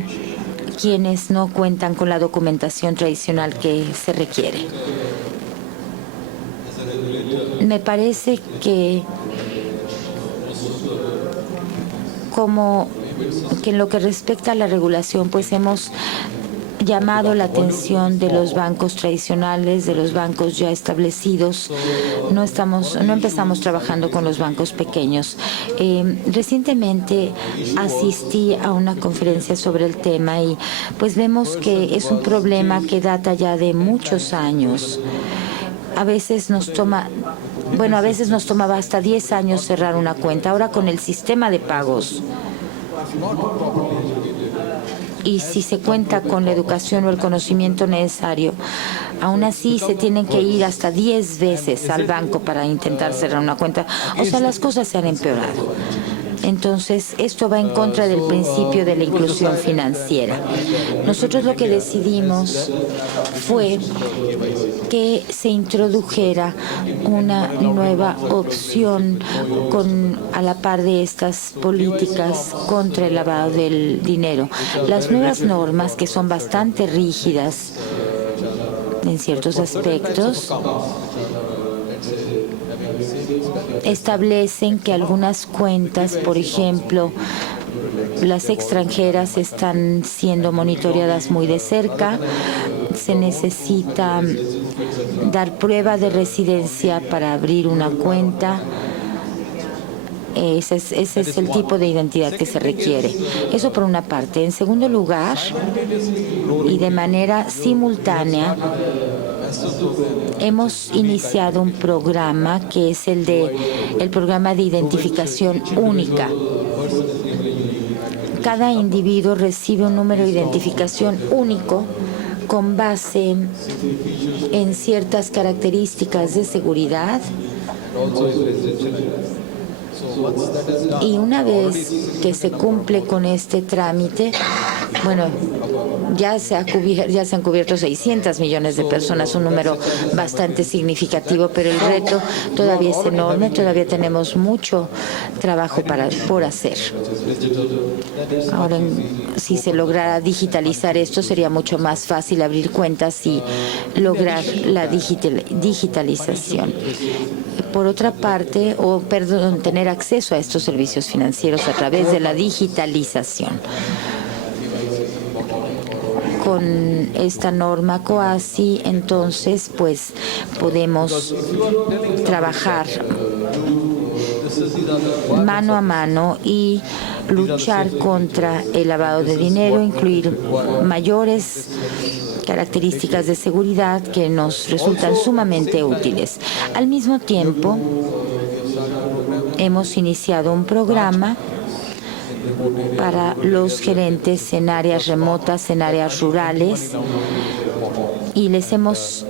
quienes no cuentan con la documentación tradicional que se requiere? Me parece que en lo que respecta a la regulación, pues hemos llamado la atención de los bancos tradicionales, de los bancos ya establecidos. No empezamos trabajando con los bancos pequeños. Recientemente asistí a una conferencia sobre el tema y pues vemos que es un problema que data ya de muchos años. A veces nos tomaba hasta 10 años cerrar una cuenta. Ahora con el sistema de pagos y si se cuenta con la educación o el conocimiento necesario, aún así se tienen que ir hasta 10 veces al banco para intentar cerrar una cuenta. O sea, las cosas se han empeorado. Entonces, esto va en contra del principio de la inclusión financiera. Nosotros lo que decidimos fue que se introdujera una nueva opción a la par de estas políticas contra el lavado del dinero. Las nuevas normas, que son bastante rígidas en ciertos aspectos, establecen que algunas cuentas, por ejemplo, las extranjeras, están siendo monitoreadas muy de cerca. Se necesita dar prueba de residencia para abrir una cuenta. Ese es el tipo de identidad que se requiere. Eso por una parte. En segundo lugar, y de manera simultánea, hemos iniciado un programa que es el programa de identificación única. Cada individuo recibe un número de identificación único con base en ciertas características de seguridad. Y una vez que se cumple con este trámite, bueno, ya se han cubierto 600 millones de personas, un número bastante significativo, pero el reto todavía es enorme, todavía tenemos mucho trabajo por hacer. Ahora, si se lograra digitalizar esto, sería mucho más fácil abrir cuentas y lograr la digitalización. Por otra parte, tener acceso a estos servicios financieros a través de la digitalización. Con esta norma COASI, entonces, pues podemos trabajar mano a mano y luchar contra el lavado de dinero, incluir mayores características de seguridad que nos resultan sumamente útiles. Al mismo tiempo, hemos iniciado un programa para los gerentes en áreas remotas, en áreas rurales, y les hemos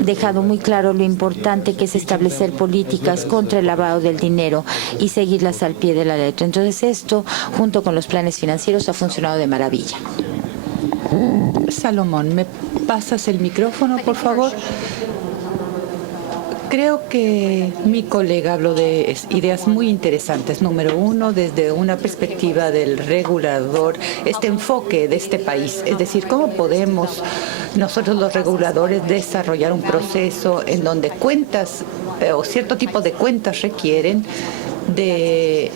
dejado muy claro lo importante que es establecer políticas contra el lavado del dinero y seguirlas al pie de la letra. Entonces, esto, junto con los planes financieros, ha funcionado de maravilla. Salomón, ¿me pasas el micrófono, por favor? Creo que mi colega habló de ideas muy interesantes. Número uno, desde una perspectiva del regulador, este enfoque de este país. Es decir, ¿cómo podemos nosotros los reguladores desarrollar un proceso en donde cuentas o cierto tipo de cuentas requieren de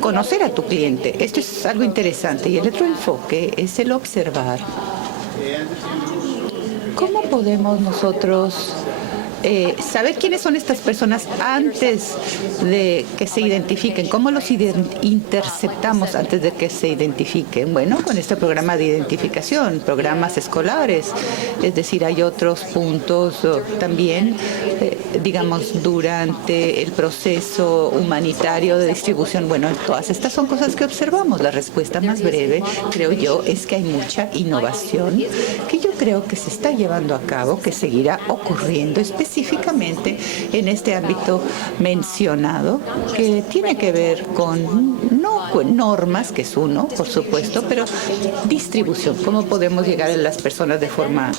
conocer a tu cliente. Esto es algo interesante. Y el otro enfoque es el observar. ¿Cómo podemos nosotros saber quiénes son estas personas antes de que se identifiquen? ¿Cómo los interceptamos antes de que se identifiquen? Bueno, con este programa de identificación, programas escolares, es decir, hay otros puntos también, digamos, durante el proceso humanitario de distribución. Bueno, todas estas son cosas que observamos. La respuesta más breve, creo yo, es que hay mucha innovación que yo creo que se está llevando a cabo, que seguirá ocurriendo específicamente en este ámbito mencionado, que tiene que ver con, no con normas, que es uno, por supuesto, pero distribución, cómo podemos llegar a las personas de forma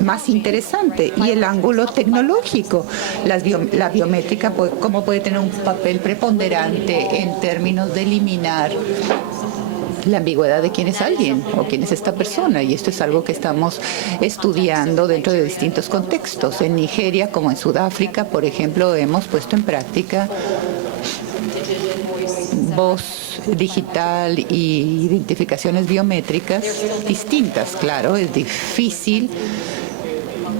más interesante, y el ángulo tecnológico, la biométrica, cómo puede tener un papel preponderante en términos de eliminar la ambigüedad de quién es alguien o quién es esta persona, y esto es algo que estamos estudiando dentro de distintos contextos. En Nigeria, como en Sudáfrica, por ejemplo, hemos puesto en práctica voz digital y identificaciones biométricas distintas. Claro, es difícil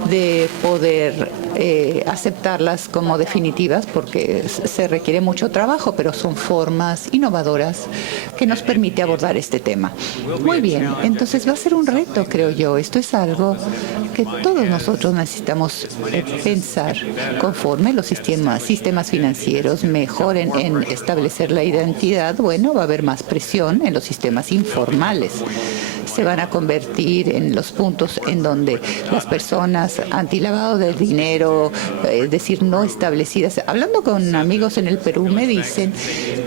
de poder aceptarlas como definitivas porque se requiere mucho trabajo, pero son formas innovadoras que nos permite abordar este tema. Muy bien, entonces va a ser un reto, creo yo. Esto es algo que todos nosotros necesitamos pensar conforme los sistemas financieros mejoren en establecer la identidad. Bueno, va a haber más presión en los sistemas informales. Se van a convertir en los puntos en donde las personas antilavado del dinero, es decir, no establecidas. Hablando con amigos en el Perú, me dicen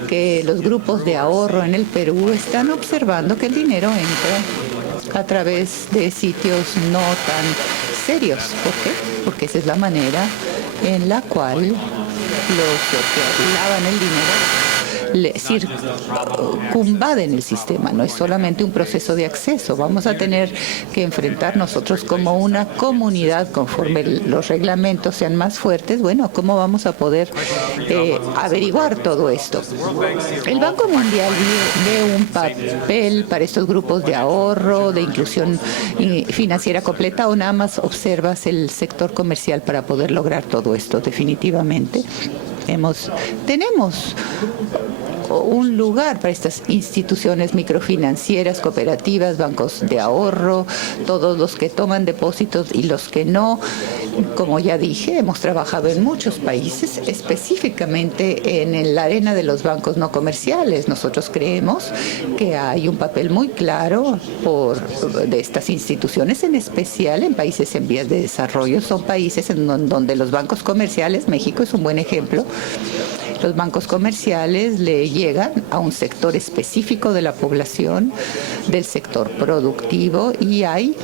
que los grupos de ahorro en el Perú están observando que el dinero entra a través de sitios no tan serios. ¿Por qué? Porque esa es la manera en la cual los que lavan el dinero circunvaden el sistema. No es solamente un proceso de acceso. Vamos a tener que enfrentar nosotros como una comunidad, conforme los reglamentos sean más fuertes. Bueno, ¿cómo vamos a poder averiguar todo esto? El Banco Mundial ve un papel para estos grupos de ahorro, de inclusión financiera completa, o nada más observas el sector comercial para poder lograr todo esto. Definitivamente tenemos un lugar para estas instituciones microfinancieras, cooperativas, bancos de ahorro, todos los que toman depósitos y los que no. Como ya dije, hemos trabajado en muchos países, específicamente en la arena de los bancos no comerciales. Nosotros creemos que hay un papel muy claro de estas instituciones, en especial en países en vías de desarrollo. Son países en donde los bancos comerciales, México es un buen ejemplo, los bancos comerciales le llegan a un sector específico de la población, del sector productivo, y hay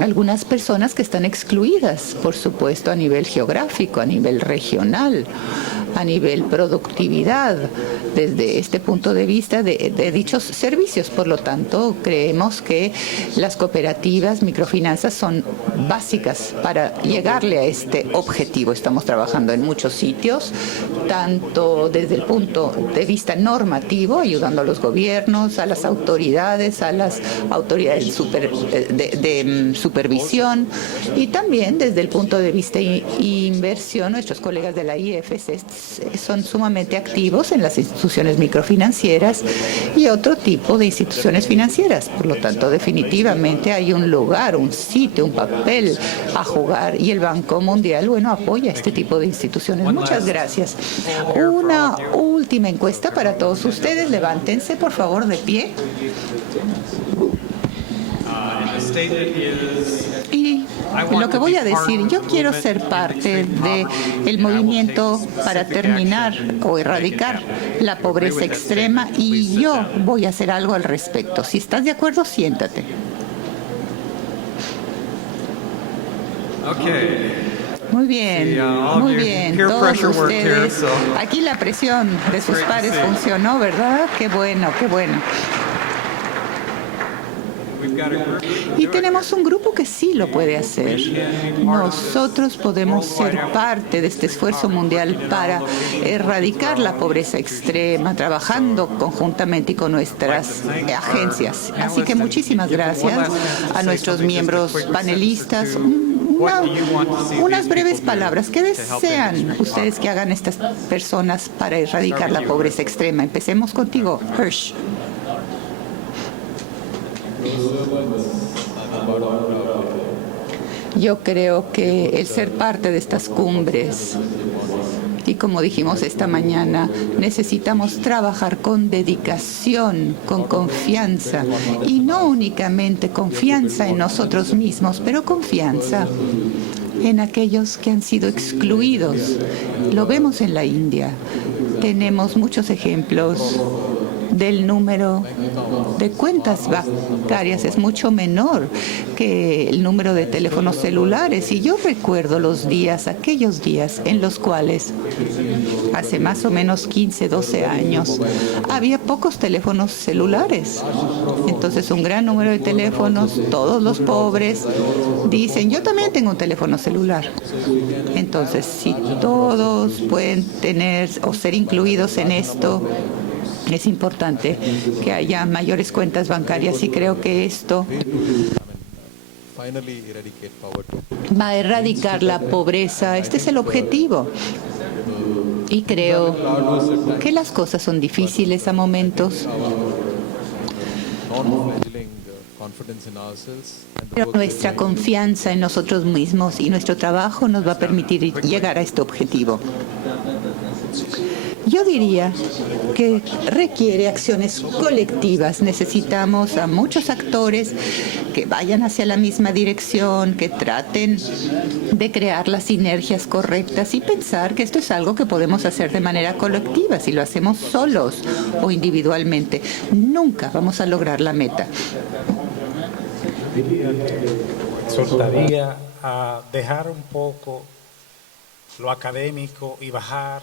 algunas personas que están excluidas, por supuesto, a nivel geográfico, a nivel regional, a nivel productividad, desde este punto de vista de dichos servicios. Por lo tanto, creemos que las cooperativas, microfinanzas son básicas para llegarle a este objetivo. Estamos trabajando en muchos sitios, tanto desde el punto de vista normativo, ayudando a los gobiernos, a las autoridades de supervisión, y también desde el punto de vista inversión. Nuestros colegas de la IFC son sumamente activos en las instituciones microfinancieras y otro tipo de instituciones financieras. Por lo tanto, definitivamente hay un lugar, un sitio, un papel a jugar, y el Banco Mundial, bueno, apoya este tipo de instituciones. Muchas gracias. Una última encuesta para todos ustedes. Levántense, por favor, de pie. Y lo que voy a decir, yo quiero ser parte del movimiento para terminar o erradicar la pobreza extrema, y yo voy a hacer algo al respecto. Si estás de acuerdo, siéntate. Muy bien, muy bien. Todos ustedes. Aquí la presión de sus pares funcionó, ¿verdad? Qué bueno, qué bueno. Y tenemos un grupo que sí lo puede hacer. Nosotros podemos ser parte de este esfuerzo mundial para erradicar la pobreza extrema, trabajando conjuntamente y con nuestras agencias. Así que muchísimas gracias a nuestros miembros panelistas. Unas breves palabras. ¿Qué desean ustedes que hagan estas personas para erradicar la pobreza extrema? Empecemos contigo, Hirsch. Yo creo que el ser parte de estas cumbres, y como dijimos esta mañana, necesitamos trabajar con dedicación, con confianza, y no únicamente confianza en nosotros mismos, pero confianza en aquellos que han sido excluidos. Lo vemos en la India. Tenemos muchos ejemplos del número de cuentas bancarias es mucho menor que el número de teléfonos celulares. Y yo recuerdo aquellos días en los cuales hace más o menos 15, 12 años había pocos teléfonos celulares. Entonces un gran número de teléfonos, todos los pobres dicen, yo también tengo un teléfono celular. Entonces, si todos pueden tener o ser incluidos en esto, es importante que haya mayores cuentas bancarias y creo que esto va a erradicar la pobreza. Este es el objetivo. Y creo que las cosas son difíciles a momentos, pero nuestra confianza en nosotros mismos y nuestro trabajo nos va a permitir llegar a este objetivo. Yo diría que requiere acciones colectivas. Necesitamos a muchos actores que vayan hacia la misma dirección, que traten de crear las sinergias correctas y pensar que esto es algo que podemos hacer de manera colectiva. Si lo hacemos solos o individualmente, nunca vamos a lograr la meta. Soltaría a dejar un poco lo académico y bajar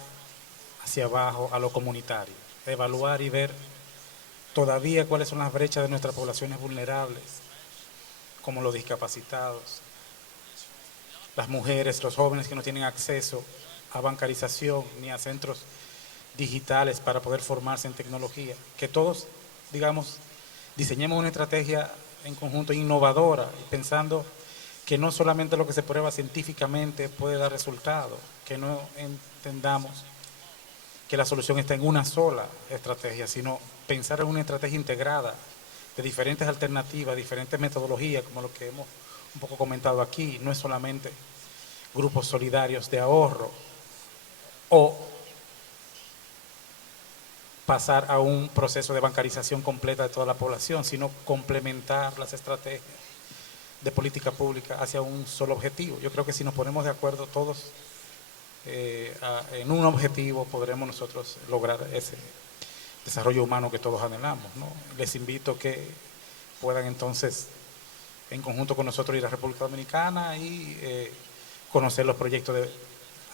hacia abajo a lo comunitario, evaluar y ver todavía cuáles son las brechas de nuestras poblaciones vulnerables, como los discapacitados, las mujeres, los jóvenes que no tienen acceso a bancarización ni a centros digitales para poder formarse en tecnología. Que todos, digamos, diseñemos una estrategia en conjunto innovadora, pensando que no solamente lo que se prueba científicamente puede dar resultados, que no entendamos que la solución está en una sola estrategia, sino pensar en una estrategia integrada de diferentes alternativas, diferentes metodologías, como lo que hemos un poco comentado aquí. No es solamente grupos solidarios de ahorro o pasar a un proceso de bancarización completa de toda la población, sino complementar las estrategias de política pública hacia un solo objetivo. Yo creo que si nos ponemos de acuerdo todos en un objetivo, podremos nosotros lograr ese desarrollo humano que todos anhelamos, ¿no? Les invito a que puedan entonces, en conjunto con nosotros, ir a la República Dominicana y conocer los proyectos de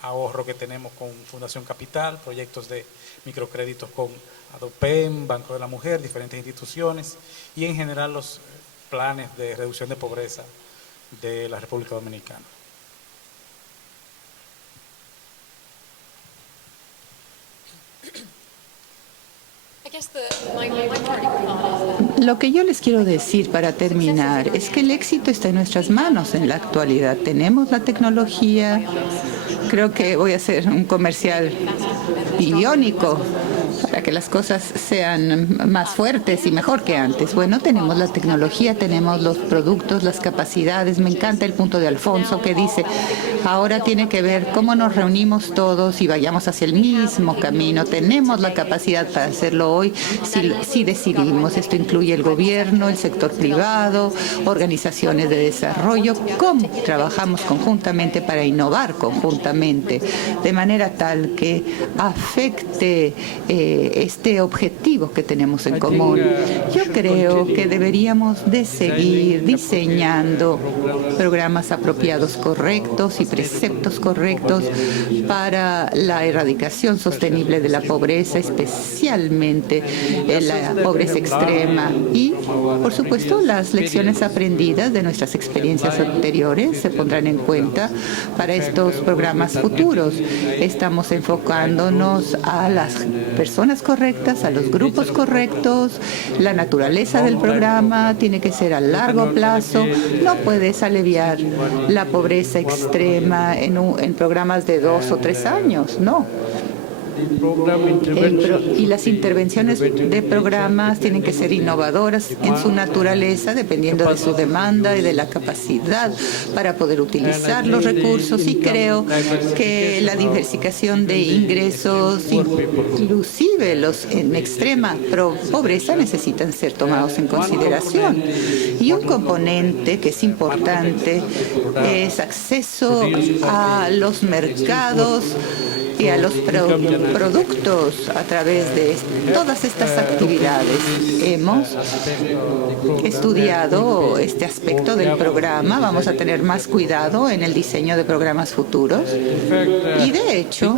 ahorro que tenemos con Fundación Capital, proyectos de microcréditos con ADOPEM, Banco de la Mujer, diferentes instituciones y en general los planes de reducción de pobreza de la República Dominicana. Lo que yo les quiero decir para terminar es que el éxito está en nuestras manos en la actualidad. Tenemos la tecnología. Creo que voy a hacer un comercial biónico para que las cosas sean más fuertes y mejor que antes. Bueno, tenemos la tecnología, tenemos los productos, las capacidades. Me encanta el punto de Alfonso que dice, ahora tiene que ver cómo nos reunimos todos y vayamos hacia el mismo camino. Tenemos la capacidad para hacerlo hoy si decidimos. Esto incluye el gobierno, el sector privado, organizaciones de desarrollo. ¿Cómo trabajamos conjuntamente para innovar conjuntamente de manera tal que afecte este objetivo que tenemos en común. Yo creo que deberíamos de seguir diseñando programas apropiados correctos y preceptos correctos para la erradicación sostenible de la pobreza, especialmente la pobreza extrema. Y, por supuesto, las lecciones aprendidas de nuestras experiencias anteriores se pondrán en cuenta para estos programas futuros. Estamos enfocándonos a las personas correctas, a los grupos correctos. La naturaleza del programa tiene que ser a largo plazo. No puedes aliviar la pobreza extrema en programas de 2 o 3 años, no. Y las intervenciones de programas tienen que ser innovadoras en su naturaleza, dependiendo de su demanda y de la capacidad para poder utilizar los recursos. Y creo que la diversificación de ingresos, inclusive los en extrema pobreza, necesitan ser tomados en consideración. Y un componente que es importante es acceso a los mercados y a los productos a través de todas estas actividades. Hemos estudiado este aspecto del programa. Vamos a tener más cuidado en el diseño de programas futuros. Y de hecho,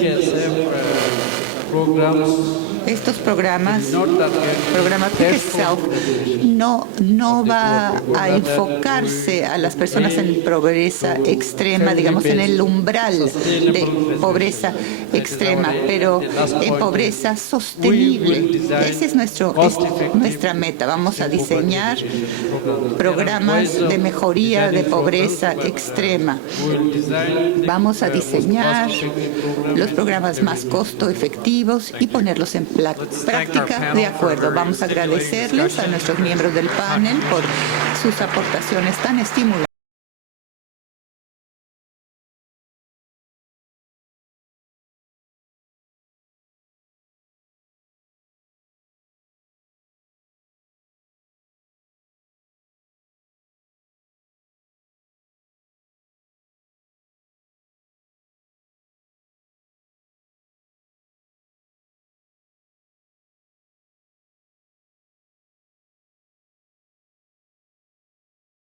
estos programas Pick Self no va a enfocarse a las personas en pobreza extrema, digamos en el umbral de pobreza extrema, pero en pobreza sostenible. Esa es nuestra meta. Vamos a diseñar programas de mejoría de pobreza extrema. Vamos a diseñar los programas más costo efectivos y ponerlos en práctica de acuerdo. Vamos a agradecerles a nuestros miembros del panel por sus aportaciones tan estimulantes.